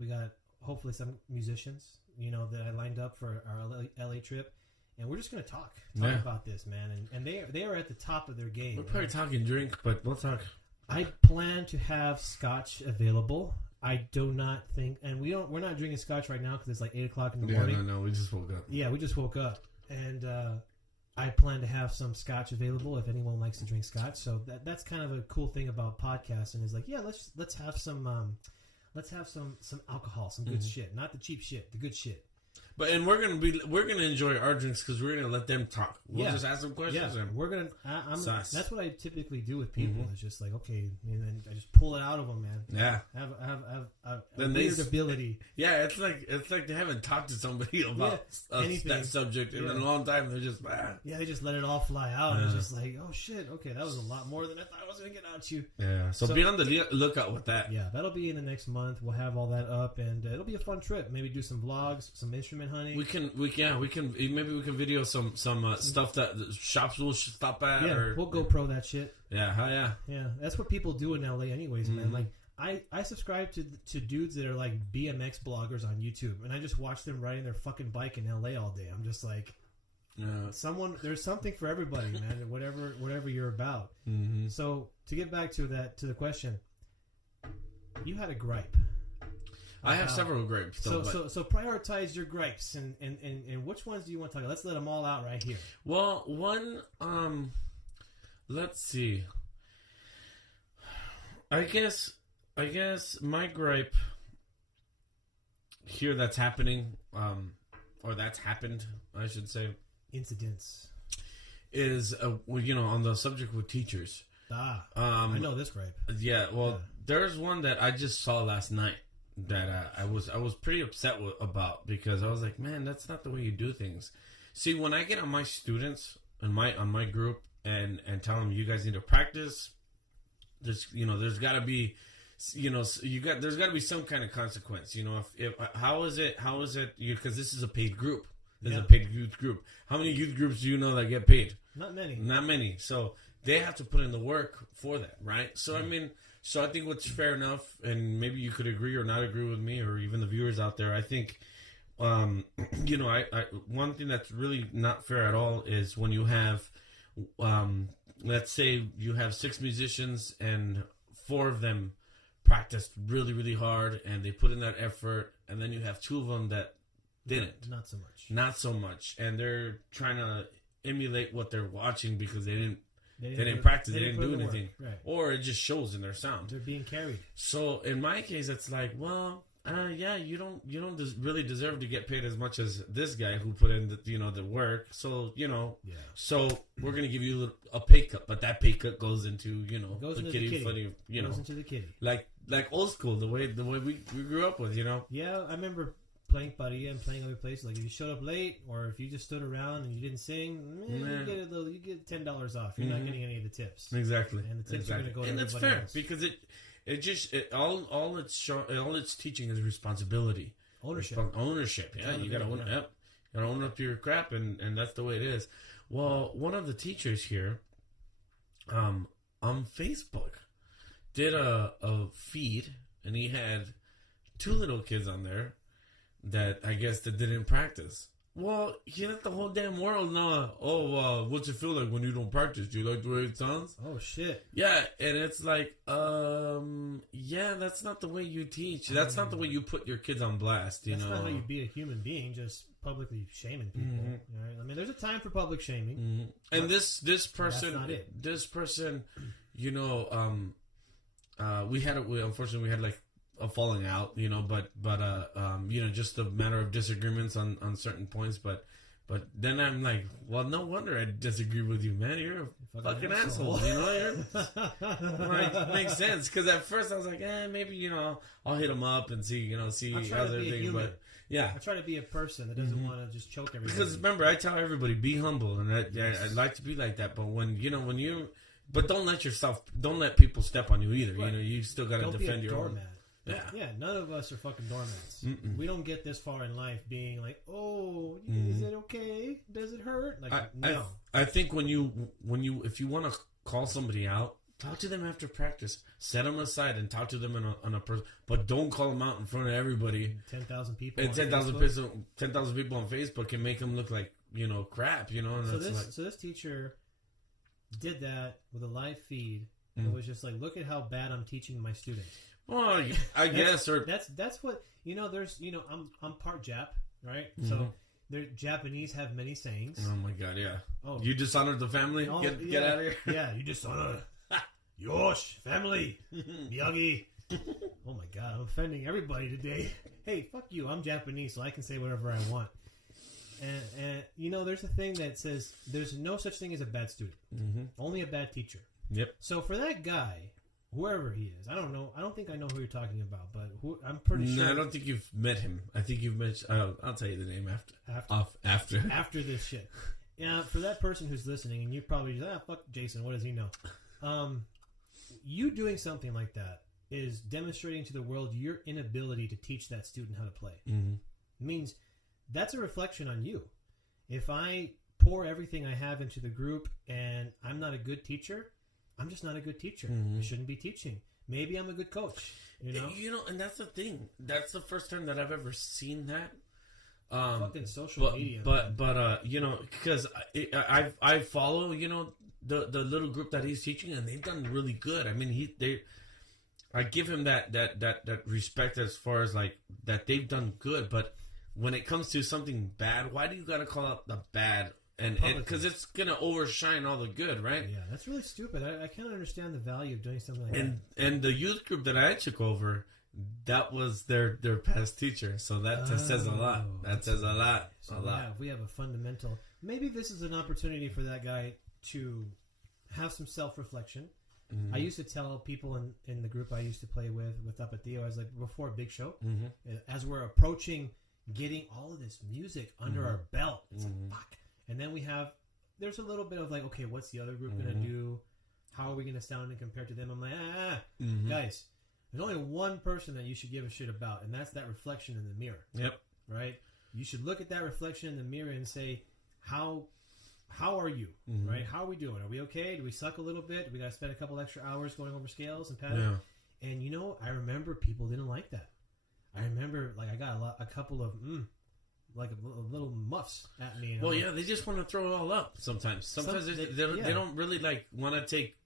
We got hopefully some musicians, that I lined up for our LA trip. And we're just going to talk about this, man. And they are at the top of their game. We're probably talking drink, but we'll talk. I plan to have scotch available. I do not think, and we're not drinking scotch right now because it's like 8 o'clock in the morning. No, we just woke up. Yeah, we just woke up. And I plan to have some scotch available if anyone likes to drink scotch. So that's kind of a cool thing about podcasting is like, yeah, let's have some alcohol, some good shit, not the cheap shit, the good shit. And we're gonna enjoy our drinks because we're gonna let them talk. We'll just ask them questions. Yeah, we're gonna. That's what I typically do with people. It's just like, okay, and then I just pull it out of them, man. Yeah, have a weird ability. Yeah, it's like they haven't talked to somebody about that subject in a long time. They're just they just let it all fly out. And it's just like, oh shit, okay, that was a lot more than I thought I was gonna get out to you. Yeah, so be on the lookout with that. Yeah, that'll be in the next month. We'll have all that up, and it'll be a fun trip. Maybe do some vlogs, some instrument hunting. We can maybe we can video some stuff that shops will stop at. Yeah, or we'll GoPro that shit. Yeah, yeah. That's what people do in LA, anyways, man. Like I subscribe to dudes that are like BMX bloggers on YouTube, and I just watch them riding their fucking bike in LA all day. I'm just like, there's something for everybody, man. Whatever you're about. So to get back to the question, you had a gripe. I have several gripes. So prioritize your gripes and which ones do you want to talk about? Let's let them all out right here. Well, one, let's see. I guess my gripe here that's happening, or that's happened, I should say. Incidents. is on the subject with teachers. I know this gripe. Yeah, well, there's one that I just saw last night that I was pretty upset about, because I was like, man, that's not the way you do things. See, when I get on my students on my group and tell them you guys need to practice, there's got to be, there's got to be some kind of consequence. If how is it because this is a paid group. This is a paid youth group. How many youth groups do you know that get paid? Not many. Not many. So they have to put in the work for that, right? So I mean, I think what's fair enough, and maybe you could agree or not agree with me, or even the viewers out there. I think, I one thing that's really not fair at all is when you have, let's say you have 6 musicians and 4 of them practiced really, really hard and they put in that effort, and then you have 2 of them that didn't. Not so much, and they're trying to emulate what they're watching because they didn't practice, they didn't do anything, right. Or it just shows in their sound. They're being carried. So in my case, it's like, well, you don't really deserve to get paid as much as this guy who put in the work. So so we're gonna give you a pay cut, but that pay cut goes into the kitty. Goes into the kitty. Like old school, the way we grew up with, Yeah, I remember playing Paria and playing other places. Like if you showed up late, or if you just stood around and you didn't sing, you get $10 off. You're not getting any of the tips. Exactly. And the tips are going to go to and everybody that's fair else. because all it's teaching is responsibility. Ownership. Yeah, you got to own it. Yep. You got to own up to your crap, and that's the way it is. Well, one of the teachers here, on Facebook, did a feed, and he had 2 little kids on there that I guess that didn't practice. Well, he let the whole damn world know. Oh, what's it feel like when you don't practice? Do you like the way it sounds? Oh shit. Yeah, and it's like, that's not the way you teach. That's not the way you put your kids on blast. That's not how you be a human being. Just publicly shaming people. Mm-hmm. Right? I mean, there's a time for public shaming. Mm-hmm. And this person, that's not it. This person, unfortunately we had like a falling out, but just a matter of disagreements on certain points, but then I'm like, well, no wonder I disagree with you, man. You're a fucking asshole. Like, makes sense, because at first I was like, maybe I'll hit him up and see how they're thinking, but yeah, I try to be a person that doesn't want to just choke everybody. Because remember, I tell everybody, be humble, and I'd like to be like that, but but don't let people step on you either. Right. You still got to defend your own. Yeah, none of us are fucking doormats. Mm-mm. We don't get this far in life being like, oh, is it okay? Does it hurt? Like, no. I think if you want to call somebody out, talk to them after practice. Set them aside and talk to them on a person, but don't call them out in front of everybody. 10,000 people. And 10,000 people on Facebook and make them look like crap. And so this teacher did that with a live feed. And it was just like, look at how bad I'm teaching my students. Well, I guess, or that's what there's I'm part Jap, right? Mm-hmm. So the Japanese have many sayings. Oh my god, yeah. Oh, you dishonored the family. Get out of here. Yeah, you dishonored. Yosh family, Miyagi. Oh my god, I'm offending everybody today. Hey, fuck you. I'm Japanese, so I can say whatever I want. And there's a thing that says there's no such thing as a bad student. Mm-hmm. Only a bad teacher. Yep. So for that guy, whoever he is, I don't know. I don't think I know who you're talking about, but I'm pretty sure. No, I don't think you've met him. I think you've met. I'll tell you the name after this shit. Yeah, for that person who's listening, and you're probably just, fuck Jason. What does he know? You doing something like that is demonstrating to the world your inability to teach that student how to play. Mm-hmm. It means that's a reflection on you. If I pour everything I have into the group and I'm not a good teacher, I'm just not a good teacher. Mm-hmm. I shouldn't be teaching. Maybe I'm a good coach. And that's the thing. That's the first time that I've ever seen that. Fucking social media. But because I follow the little group that he's teaching, and they've done really good. I mean, I give him that respect as far as like that they've done good. But when it comes to something bad, why do you got to call out the bad? And because it's gonna overshine all the good, right? Yeah, that's really stupid. I can't understand the value of doing something like that. And the youth group that I took over, that was their past teacher. So that says a lot. That says a lot. So a lot. We have a fundamental. Maybe this is an opportunity for that guy to have some self-reflection. I used to tell people in the group I used to play with Tapatio, I was like, before a big show, as we're approaching getting all of this music under our belt, it's like, fuck. And then there's a little bit of like, okay, what's the other group going to do? How are we going to sound and compare to them? I'm like, guys, there's only one person that you should give a shit about, and that's that reflection in the mirror. Yep. Right? You should look at that reflection in the mirror and say, how are you? Right? How are we doing? Are we okay? Do we suck a little bit? Do we got to spend a couple extra hours going over scales and pattern? Yeah. And I remember people didn't like that. I remember like I got a couple of like a little muffs at me. Well, yeah, they just want to throw it all up sometimes. Sometimes they don't really like want to take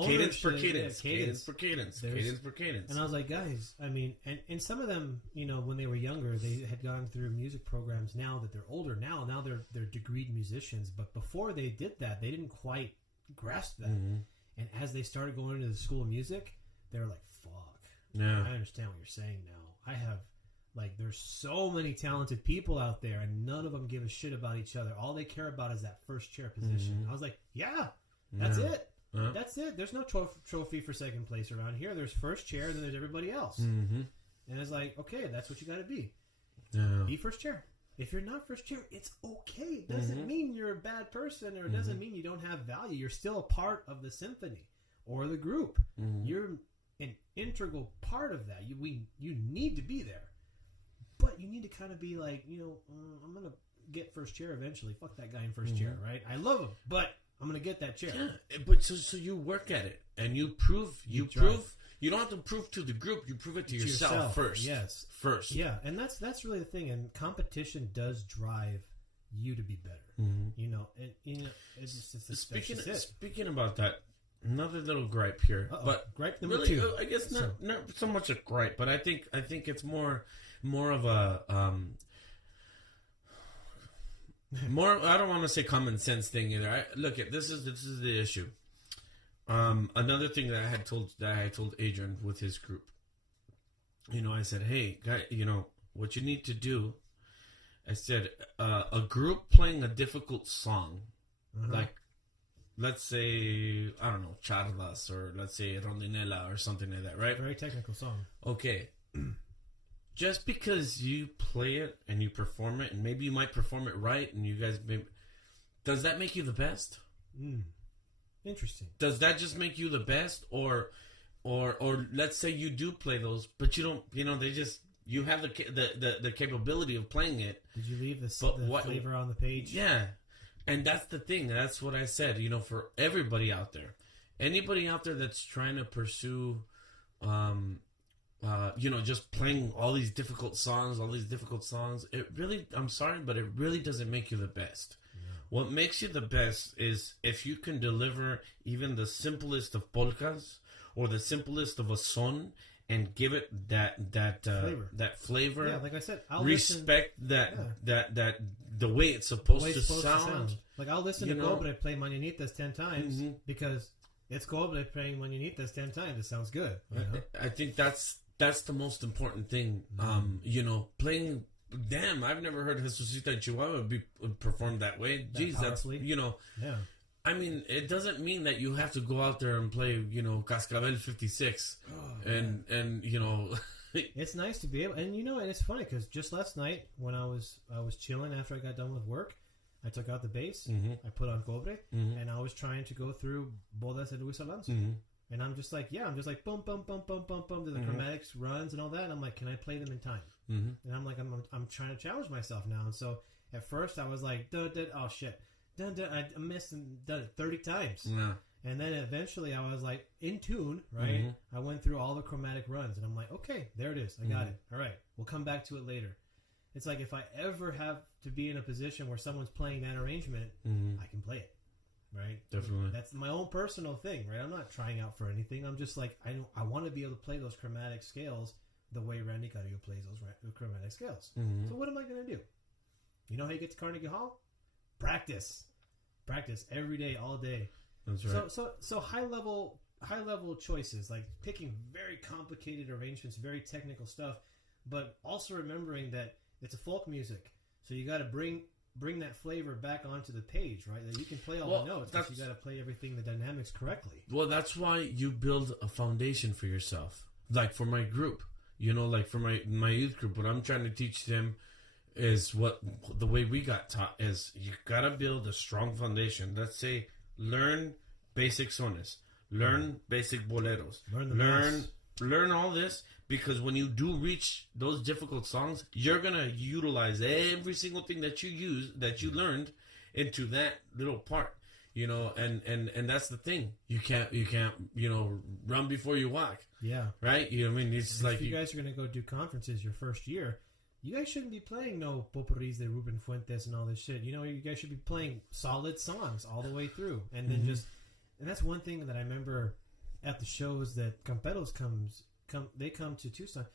cadence per cadence, cadence per cadence, cadence per cadence. And I was like, guys, I mean, and some of them, when they were younger, they had gone through music programs. Now that they're older, now they're degreed musicians. But before they did that, they didn't quite grasp that. And as they started going into the school of music, they were like, fuck. Yeah. I understand what you're saying now. There's so many talented people out there, and none of them give a shit about each other. All they care about is that first chair position. I was like, that's it. That's it. There's no trophy for second place around here. There's first chair, and then there's everybody else. And it's like, okay, that's what you got to be. Be first chair. If you're not first chair, it's okay. It doesn't mean you're a bad person, or it doesn't mean you don't have value. You're still a part of the symphony or the group. You're an integral part of that. You need to be there. But you need to kind of be like, I'm going to get first chair eventually. Fuck that guy in first chair, right? I love him, but I'm going to get that chair. Yeah, but so you work at it, and you prove. You don't have to prove to the group. You prove it to yourself first. Yes. First. Yeah, and that's really the thing. And competition does drive you to be better. Speaking about that, another little gripe here. But gripe number really, 2. I guess not so much a gripe, but I think it's more of a more. I don't want to say common sense thing either. This is the issue. Another thing that I told Adrian with his group. I said, hey, guy, what you need to do. I said, a group playing a difficult song, like, let's say, I don't know, Charlas, or let's say Rondinella or something like that, right? Very technical song. Okay. Just because you play it and you perform it, and maybe you might perform it right, and you guys does that make you the best? Interesting. Does that just make you the best, or let's say you do play those, but you don't, they just, you have the capability of playing it. Did you leave the flavor on the page? Yeah. And that's the thing. That's what I said, for everybody out there. Anybody out there that's trying to pursue, just playing all these difficult songs, it really, I'm sorry, but it really doesn't make you the best. Yeah. What makes you the best is if you can deliver even the simplest of polkas or the simplest of a son and give it that flavor. Yeah, like I said, I'll respect that the way it's supposed to sound. Like I'll listen to Cobre play Mañanitas 10 times because it's Cobre playing Mañanitas 10 times. It sounds good. I think that's the most important thing. Playing. Damn, I've never heard Jesucita in Chihuahua be performed that way. Jeez, that's Yeah. I mean, it doesn't mean that you have to go out there and play, Cascabel 56, and It's nice to be able, and and it's funny because just last night when I was chilling after I got done with work, I took out the bass, I put on Cobre, and I was trying to go through Bodas and Luis Alonso, and I'm just like boom, boom, boom, boom, boom, boom, to the chromatics runs and all that. And I'm like, can I play them in time? And I'm like, I'm trying to challenge myself now. And so at first I was like, oh shit. I missed and done it 30 times. Yeah. And then eventually I was like in tune, right? I went through all the chromatic runs and I'm like, okay, there it is. I got it. All right. We'll come back to it later. It's like if I ever have to be in a position where someone's playing that arrangement, I can play it. Right? Definitely. That's my own personal thing, right? I'm not trying out for anything. I'm just like, I want to be able to play those chromatic scales the way Randy Carrillo plays those chromatic scales. So what am I going to do? You know how you get to Carnegie Hall? Practice every day, all day. That's right. So high level high-level choices, like picking very complicated arrangements, very technical stuff, but also remembering that it's a folk music, so you got to bring that flavor back onto the page, right? That you can play all the notes, but you got to play everything, the dynamics correctly. Well, that's why you build a foundation for yourself. Like for my group, like for my youth group, what I'm trying to teach them is what the way we got taught is you got to build a strong foundation. Let's say learn basic sones, learn basic boleros, learn all this. Because when you do reach those difficult songs, you're gonna utilize every single thing that you learned into that little part, and that's the thing. You can't run before you walk. Yeah. Right? I mean, it's if like you guys are gonna go do conferences your first year, you guys shouldn't be playing no potpourris de Ruben Fuentes and all this shit. You guys should be playing solid songs all the way through, and then and that's one thing that I remember at the shows that Camperos they come to Tucson.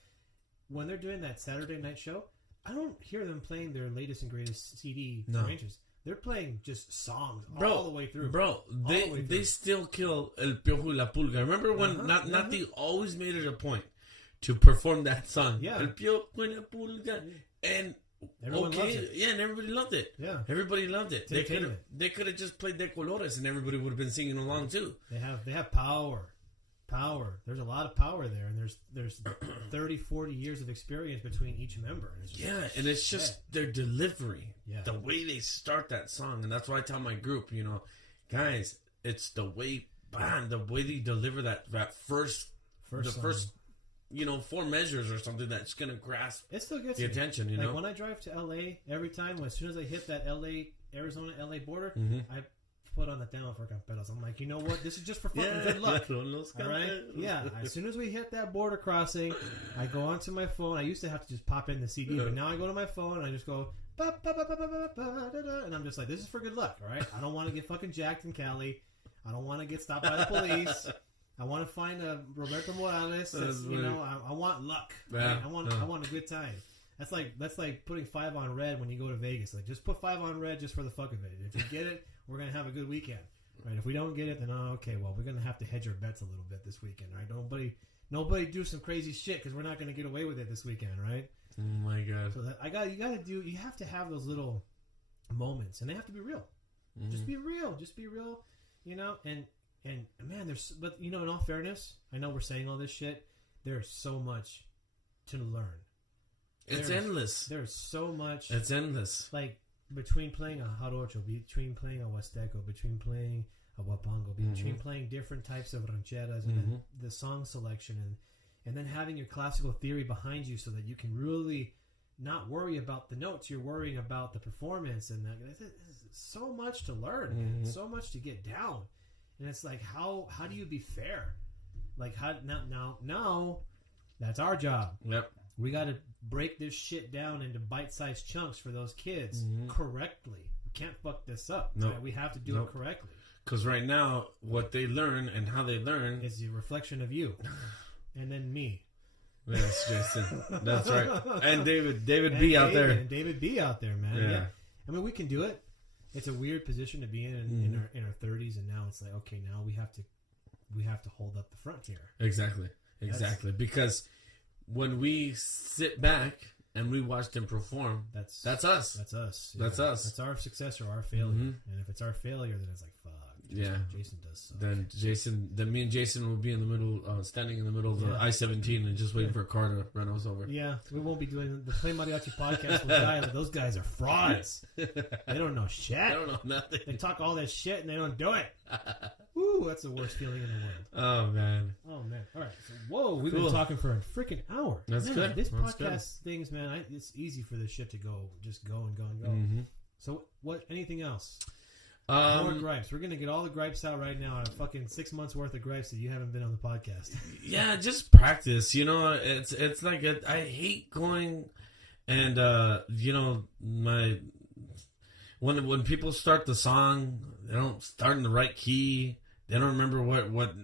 When they're doing that Saturday night show, I don't hear them playing their latest and greatest CD arrangements. They're playing just songs all the way through. Bro, they still kill El Piojo y la Pulga. Remember when Nati always made it a point to perform that song? Yeah. El Piojo y la Pulga. And everyone loved it. Yeah, and everybody loved it. Yeah. Everybody loved it. They could have just played De Colores and everybody would have been singing along too. They have power. There's a lot of power there, and there's 30, 40 years of experience between each member. And it's just their delivery, the way they start that song, and that's why I tell my group, guys, it's the way they deliver that first 4 measures or something that's gonna grasp it still gets the attention. Like when I drive to LA, every time, as soon as I hit that Arizona LA border, I put on the demo for Camperos. I'm like, you know what? This is just for fucking good luck. All right? Yeah. As soon as we hit that border crossing, I go onto my phone. I used to have to just pop in the CD, but now I go to my phone and I just go, and I'm just like, this is for good luck, all right? I don't want to get fucking jacked in Cali. I don't want to get stopped by the police. I want to find a Roberto Morales. I want luck. Right? I want a good time. That's like putting 5 on red when you go to Vegas. Like, just put 5 on red just for the fuck of it. If you get it, we're going to have a good weekend, right? If we don't get it, then okay, well, we're going to have to hedge our bets a little bit this weekend, right? Nobody do some crazy shit because we're not going to get away with it this weekend, right? Oh my God. So you have to have those little moments, and they have to be real. Just be real, and man, in all fairness, I know we're saying all this shit. There's so much to learn. It's endless. There's so much. It's endless. Like, between playing a jarocho, between playing a huasteco, between playing a huapango, between playing different types of rancheras, and then the song selection, and then having your classical theory behind you so that you can really not worry about the notes. You're worrying about the performance, and there's so much to learn, so much to get down. And it's like, how do you be fair? Like, how now that's our job. Yep. We got to break this shit down into bite-sized chunks for those kids correctly. We can't fuck this up. No. Right? We have to do it correctly. Because right now, what they learn and how they learn is a reflection of you, and then me. Yes, Jason. That's right. And David B out there. And David B out there, man. Yeah. I mean, we can do it. It's a weird position to be in our 30s, and now it's like, okay, now we have to hold up the front here. Exactly. Because when we sit back and we watch them perform, that's us. That's us. Yeah. That's us. That's our success or our failure. And if it's our failure, then it's like, fuck. Jason does suck. Then me and Jason will be in the middle, standing in the middle of the I-17 and just waiting for a car to run us over. Yeah, we won't be doing the PlayMariachi Podcast with guys. Those guys are frauds. They don't know shit. They don't know nothing. They talk all this shit and they don't do it. Woo, that's the worst feeling in the world. Oh, man. All right. So, we've been talking for a freaking hour. That's good. This podcast things, man, it's easy for this shit to go and go. So, anything else? More gripes. We're going to get all the gripes out right now. Fucking 6 months worth of gripes that you haven't been on the podcast. Yeah, just practice. It's like I hate going and, when people start the song, they don't start in the right key. They don't remember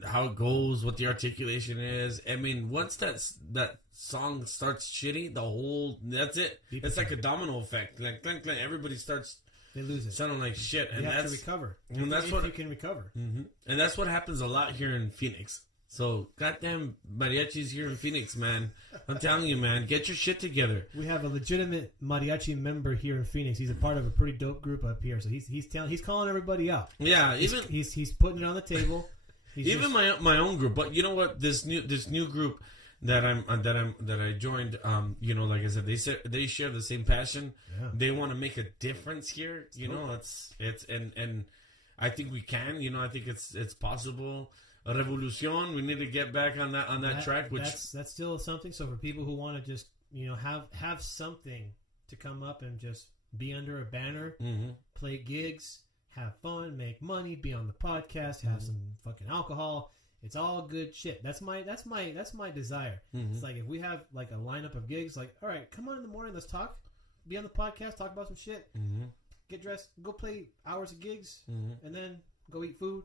how it goes, what the articulation is. I mean, once that song starts shitty, that's it. It's like a domino effect. Like, everybody starts They lose it. Sounding like shit. And you have that's to recover. And that's if what you can recover. Mm-hmm. And that's what happens a lot here in Phoenix. So, goddamn mariachis here in Phoenix, man. I'm telling you, man, get your shit together. We have a legitimate mariachi member here in Phoenix. He's a part of a pretty dope group up here. So he's calling everybody out. Yeah, he's putting it on the table. Even my own group. But you know what? This new group that I joined. Like I said, they share the same passion. Yeah. They want to make a difference here. You know, it's and I think we can. You know, I think it's possible. A revolution. We need to get back on that track. Which that's still something. So for people who want to just have something to come up and just be under a banner, play gigs, have fun, make money, be on the podcast, have some fucking alcohol. It's all good shit. That's my desire. It's like if we have like a lineup of gigs, like all right, come on in the morning, let's talk, be on the podcast, talk about some shit, get dressed, go play hours of gigs, and then go eat food.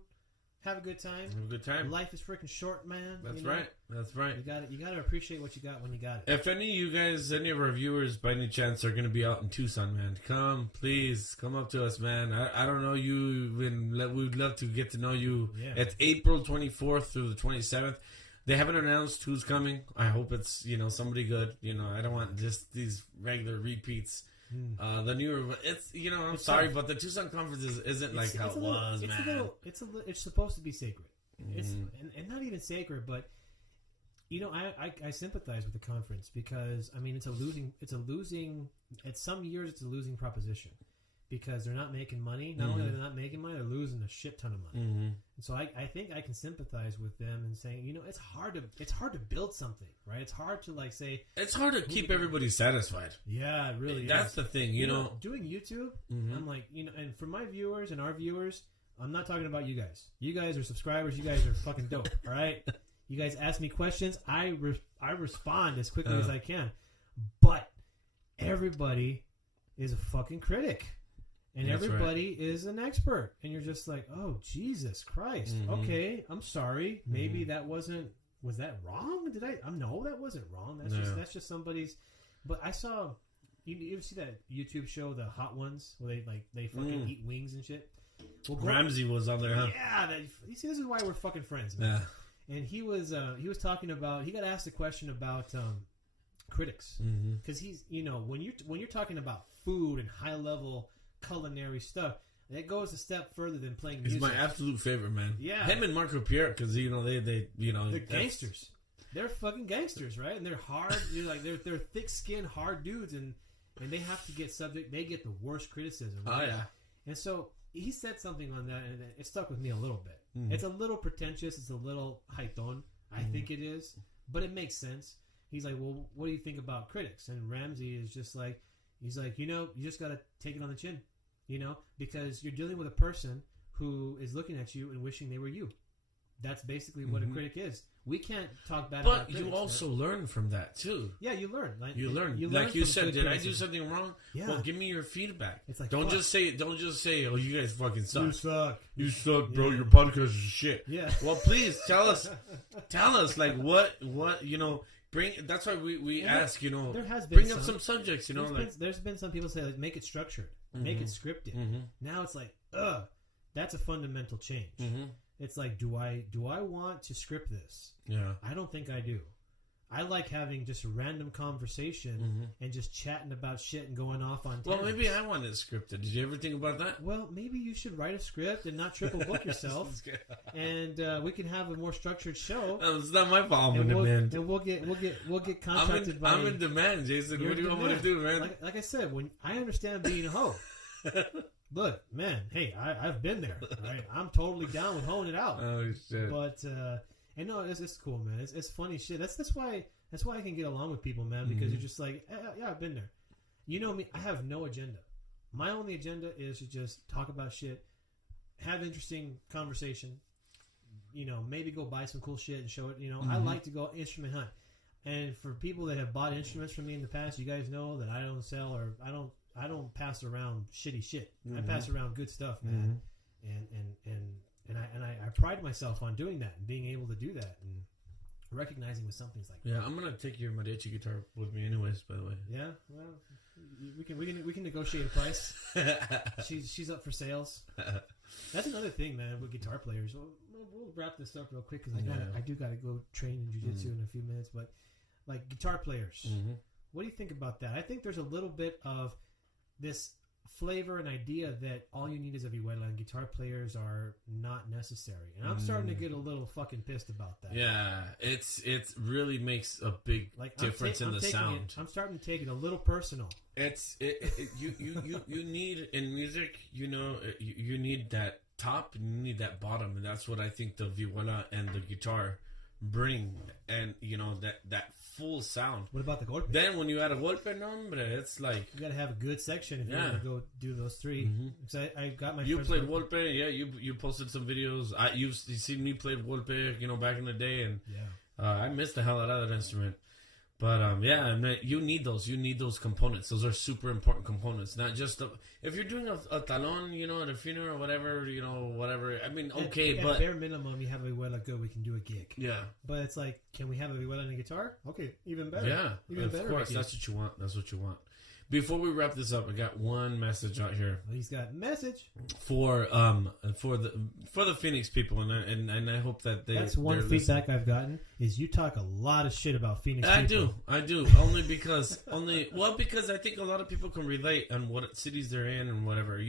Have a good time. Have a good time. Life is freaking short, man. That's right. That's right. You got to appreciate what you got when you got it. If any of our viewers, by any chance, are going to be out in Tucson, man, please come up to us, man. I don't know you. We'd love to get to know you. Yeah. It's April 24th through the 27th. They haven't announced who's coming. I hope it's somebody good. I don't want just these regular repeats. The newer, I'm sorry, tough. But the Tucson conference isn't like how it was, man. It's supposed to be sacred. It's and not even sacred, but I sympathize with the conference because it's a losing. At some years, it's a losing proposition because they're not making money. Not only are they not making money, they're losing a shit ton of money. And so I think I can sympathize with them and saying, it's hard to build something, right? It's hard to say. It's hard to keep everybody satisfied. Yeah, it really. That's the thing, doing YouTube. I'm like, and for my viewers and our viewers, I'm not talking about you guys. You guys are subscribers. You guys are fucking dope. All right. You guys ask me questions. I respond as quickly as I can. But everybody is a fucking critic. And that's everybody is an expert. And you're just like, oh, Jesus Christ. Okay, I'm sorry. Maybe that wasn't... Was that wrong? No, that wasn't wrong. That's just somebody's... But I saw... You ever see that YouTube show, The Hot Ones? Where they fucking eat wings and shit? Well, Ramsey was on there, huh? Yeah. You see, this is why we're fucking friends, man. Yeah. And he was talking about... He got asked a question about critics. Because he's... when you're talking about food and high-level... culinary stuff. It goes a step further than playing music. He's my absolute favorite, man. Yeah, him and Marco Pierre, because they're gangsters. They're fucking gangsters, right? And they're hard. They're thick-skinned, hard dudes, and they have to get subject. They get the worst criticism. Right? Oh yeah. And so he said something on that, and it stuck with me a little bit. It's a little pretentious. It's a little hyton. I think it is, but it makes sense. He's like, well, what do you think about critics? And Ramsey is just like, he's like, you just got to take it on the chin. Because you're dealing with a person who is looking at you and wishing they were you. That's basically what a critic is. We can't talk bad about critics. But you also learn from that, too. Yeah, you learn. You learn. Like you said, did I do something wrong? Yeah. Well, give me your feedback. It's like, don't just say, oh, you guys fucking suck. You suck, bro. Your podcast is shit. Yeah. Well, please, tell us, like, what, bring. That's why we ask, there has been bring up some subjects, there's been some people say, like, make it structured. Make it scripted. Now it's like, that's a fundamental change. It's like, do I want to script this? Yeah. I don't think I do. I like having just a random conversation and just chatting about shit and going off on tangents. Well, maybe I want it scripted. Did you ever think about that? Well, maybe you should write a script and not triple book yourself, and we can have a more structured show. It's not my fault. I'm in demand. And we'll get contacted I'm in demand, Jason. What do you want me to do, man? Like I said, when I understand being a hoe. Look, man. Hey, I've been there. Right? I'm totally down with hoeing it out. Oh shit! But and no, it's cool, man. It's funny shit. That's why I can get along with people, man. Because you're just like, yeah, I've been there. You know me. I have no agenda. My only agenda is to just talk about shit, have interesting conversation. Maybe go buy some cool shit and show it. I like to go instrument hunt. And for people that have bought instruments from me in the past, you guys know that I don't sell or I don't pass around shitty shit. I pass around good stuff, man. And I pride myself on doing that and being able to do that. And recognizing with something like Yeah, I'm gonna take your mariachi guitar with me, anyways. By the way. Yeah, well, we can negotiate a price. she's up for sales. That's another thing, man, with guitar players. We'll wrap this up real quick because I do gotta go train in jiu-jitsu in a few minutes. But like guitar players, what do you think about that? I think there's a little bit of this flavor and idea that all you need is a vihuela and guitar players are not necessary, and I'm starting to get a little fucking pissed about that. Yeah, it really makes a big difference in the sound. I'm starting to take it a little personal. You need in music, you need that top and you need that bottom, and that's what I think the vihuela and the guitar bring, and that full sound. What about the golpe? Then when you add a golpe, nombre, it's like you gotta have a good section if you want to go do those three. So I got my. You played golpe, yeah. You posted some videos. You've seen me play golpe, back in the day, and I missed the hell out of that instrument. But man, you need those. You need those components. Those are super important components. Not just if you're doing a talon, at a funeral or whatever, whatever. I mean, okay, at but bare minimum, you have a vihuela good. We can do a gig. Yeah, but it's like, can we have a vihuela and a guitar? Okay, even better. Yeah, even of better. Course, that's what you want. That's what you want. Before we wrap this up, I got one message out here. He's got a message for the Phoenix people, and I hope that that's one feedback I've gotten is you talk a lot of shit about Phoenix people. I do because I think a lot of people can relate on what cities they're in and whatever.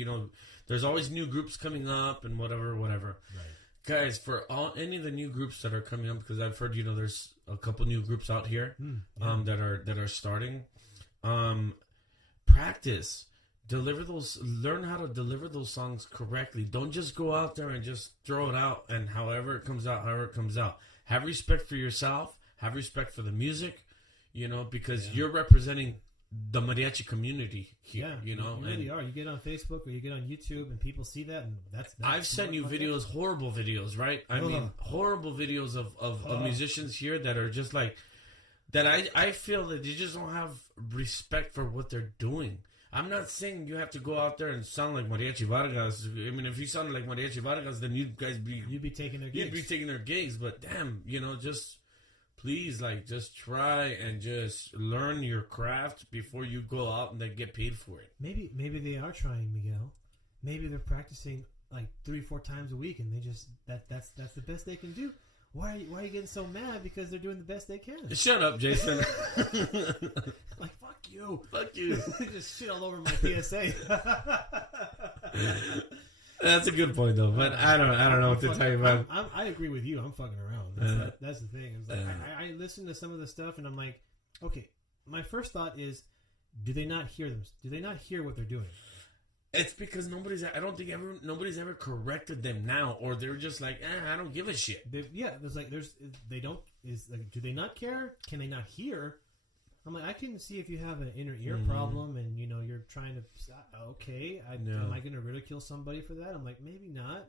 There's always new groups coming up and whatever. Right. Guys, for any of the new groups that are coming up, because I've heard there's a couple new groups out here that are starting. Practice, learn how to deliver those songs correctly. Don't just go out there and just throw it out and however it comes out. Have respect for yourself, have respect for the music, because you're representing the mariachi community here, you really are. You get on Facebook or you get on YouTube and people see that, and that's I've sent you videos, horrible videos, right? I mean, horrible videos of musicians here that are just like, that I feel that they just don't have respect for what they're doing. I'm not saying you have to go out there and sound like Mariachi Vargas. I mean, if you sounded like Mariachi Vargas, then you'd be taking their gigs. You'd be taking their gigs. But damn, just please, just try and just learn your craft before you go out and then get paid for it. Maybe they are trying, Miguel. Maybe they're practicing like 3-4 times a week, and they just that's the best they can do. Why are you getting so mad? Because they're doing the best they can. Shut up, Jason. Like, fuck you. Fuck you. Just shit all over my PSA. That's a good point, though. But I don't know what to tell you about. I agree with you. I'm fucking around. That's the thing. It's like, I listen to some of the stuff, and I'm like, okay, my first thought is, do they not hear them? Do they not hear what they're doing? It's because nobody's ever corrected them now, or they're just like, I don't give a shit. Do they not care? Can they not hear? I'm like, I can see if you have an inner ear problem and you're trying to, am I going to ridicule somebody for that? I'm like, maybe not,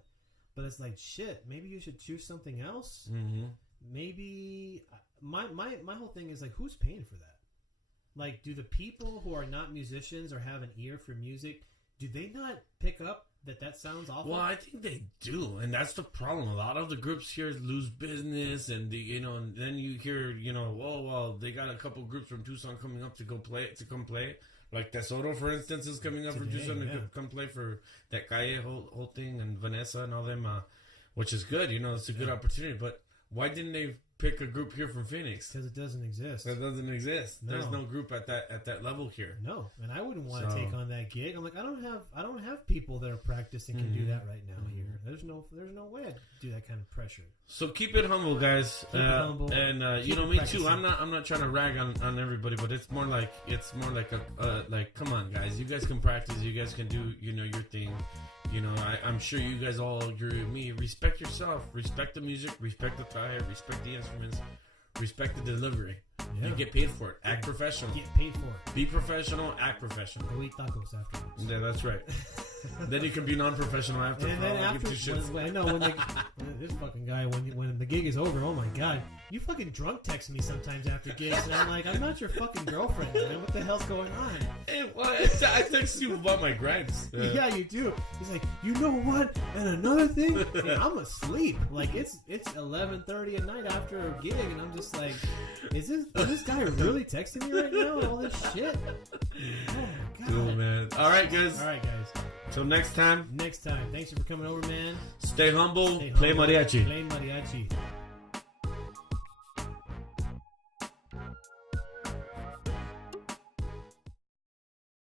but it's like, shit, maybe you should choose something else. Maybe my whole thing is like, who's paying for that? Like, do the people who are not musicians or have an ear for music, do they not pick up that sounds awful? Well, I think they do, and that's the problem. A lot of the groups here lose business, and and then you hear, they got a couple groups from Tucson coming up to come play. Like Tesoro, for instance, is coming up from Tucson to come play for that Calle whole thing, and Vanessa and all them, which is good. It's a good opportunity. But why didn't they pick a group here from Phoenix? Because it doesn't exist. It doesn't exist. No. There's no group at that level here. No, and I wouldn't want to take on that gig. I'm like, I don't have people that are practicing can do that right now here. There's no way I'd do that kind of pressure. So keep it humble, guys. Keep it humble. And me practicing too. I'm not trying to rag on everybody, but it's more like a come on, guys. You guys can practice. You guys can do your thing. I'm sure you guys all agree with me. Respect yourself. Respect the music. Respect the tire. Respect the instruments. Respect the delivery. Yeah. You get paid for it. Act professional. Get paid for it. Be professional. Act professional. Go eat tacos afterwards. Yeah, that's right. Then you can be non-professional after. And then after, this fucking guy, when the gig is over, oh my god, You fucking drunk text me sometimes after gigs, and I'm like, I'm not your fucking girlfriend, man. What the hell's going on? Hey, well, I text you about my gripes. Yeah, you do. He's like, you know what? And another thing, and I'm asleep. Like it's 11:30 at night after a gig, and I'm just like, is this guy really texting me right now? All this shit. Oh my god. Cool, man. All right, guys. Till next time. Thanks for coming over, man. Stay humble. Play mariachi. Play mariachi.